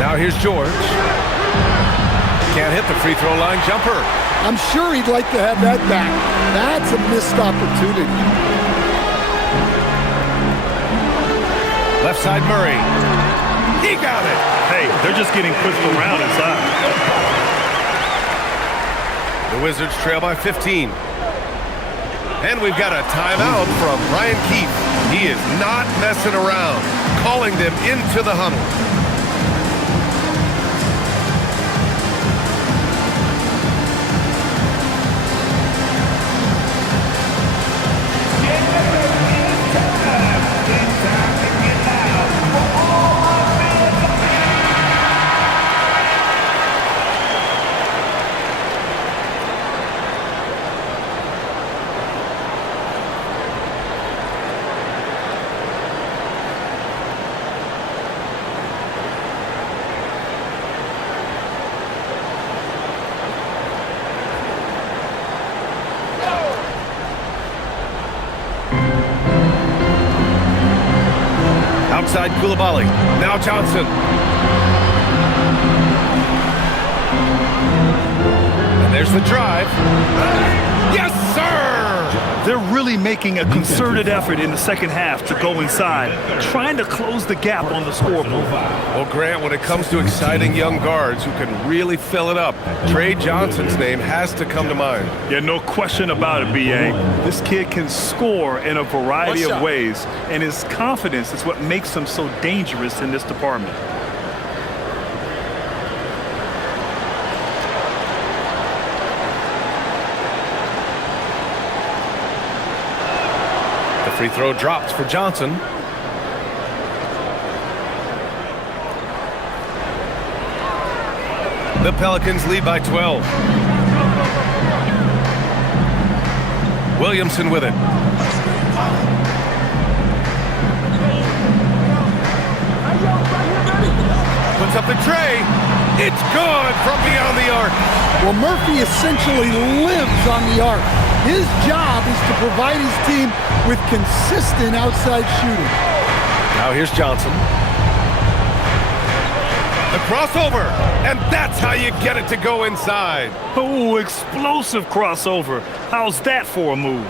Now here's George. Can't hit the free throw line jumper. I'm sure he'd like to have that back. That's a missed opportunity. Left side Murray. He got it. Hey, they're just getting pushed around inside. The Wizards trail by 15. And we've got a timeout from Brian Keefe. He is not messing around, calling them into the huddle. Outside Coulibaly. Now Johnson. And there's the drive. Yes, sir! They're really making a concerted effort in the second half to go inside, trying to close the gap on the scoreboard. Well, Grant, when it comes to exciting young guards who can really fill it up, Trey Johnson's name has to come to mind. Yeah, no question about it, B.A. This kid can score in a variety of ways, and his confidence is what makes him so dangerous in this department. The free throw drops for Johnson. The Pelicans lead by 12. Williamson with it. Puts up the tray. It's good from beyond the arc. Well, Murphy essentially lives on the arc. His job is to provide his team with consistent outside shooting. Now here's Johnson. The crossover, and that's how you get it to go inside. Oh, explosive crossover. How's that for a move?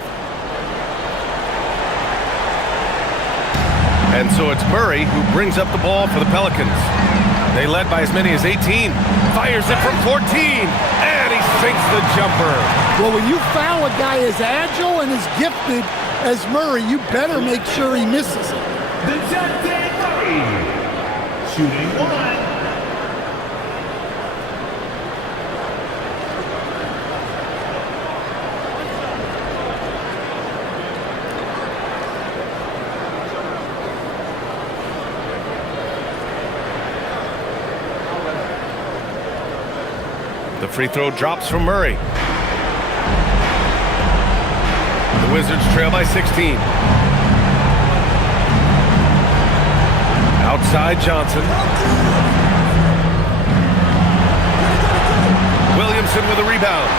And so it's Murray who brings up the ball for the Pelicans. They led by as many as 18. Fires it from 14, and he sinks the jumper. Well, when you foul a guy as agile and as gifted as Murray, you better make sure he misses it. Shooting 1. The free throw drops from Murray. The Wizards trail by 16. Outside Johnson. Williamson with a rebound.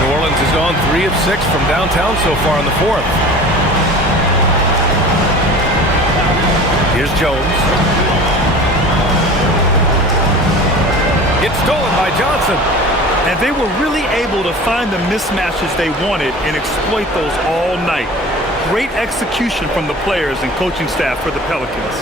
New Orleans has gone 3 of 6 from downtown so far in the fourth. Here's Jones. It's stolen by Johnson. And they were really able to find the mismatches they wanted and exploit those all night. Great execution from the players and coaching staff for the Pelicans.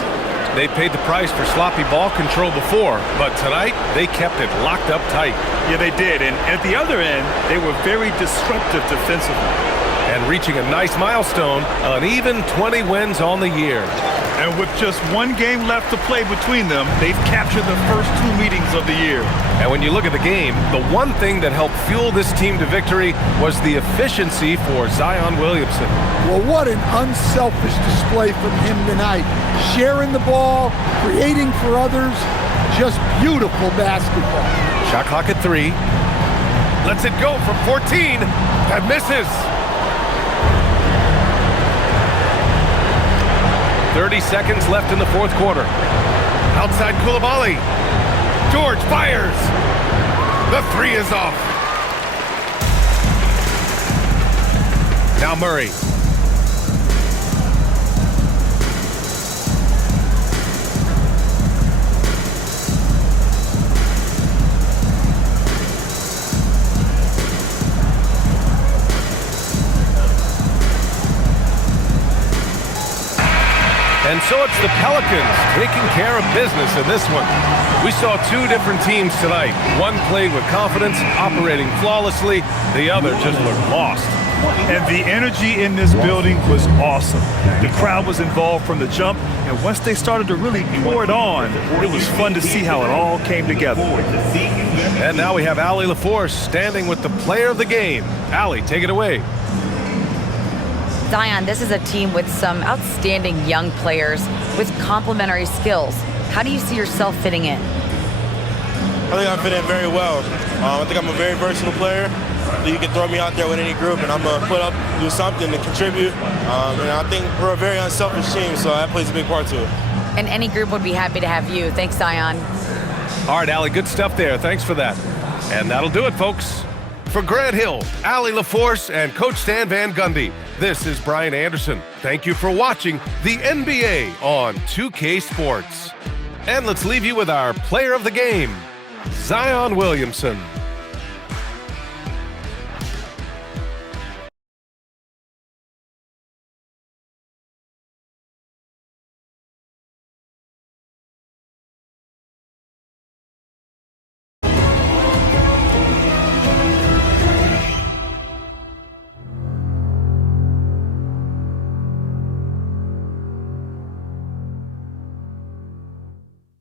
They paid the price for sloppy ball control before, but tonight they kept it locked up tight. Yeah, they did. And at the other end, they were very disruptive defensively. And reaching a nice milestone, an even 20 wins on the year. And with just one game left to play between them, they've captured the first 2 meetings of the year. And when you look at the game, the one thing that helped fuel this team to victory was the efficiency for Zion Williamson. Well, what an unselfish display from him tonight. Sharing the ball, creating for others, just beautiful basketball. Shot clock at 3. Lets it go from 14. That misses. 30 seconds left in the fourth quarter. Outside Coulibaly. George fires. The 3 is off. Now Murray. And so it's the Pelicans taking care of business in this one. We saw 2 different teams tonight. One played with confidence, operating flawlessly. The other just looked lost. And the energy in this building was awesome. The crowd was involved from the jump, and once they started to really pour it on, it was fun to see how it all came together. And now we have Allie LaForce standing with the player of the game. Allie, take it away. Zion, this is a team with some outstanding young players with complementary skills. How do you see yourself fitting in? I think I fit in very well. I think I'm a very versatile player. You can throw me out there with any group, and I'm going to put up, do something to contribute. And I think we're a very unselfish team, so that plays a big part to it. And any group would be happy to have you. Thanks, Zion. All right, Allie, good stuff there. Thanks for that. And that'll do it, folks. For Grant Hill, Allie LaForce, and Coach Stan Van Gundy, this is Brian Anderson. Thank you for watching the NBA on 2K Sports. And let's leave you with our player of the game, Zion Williamson.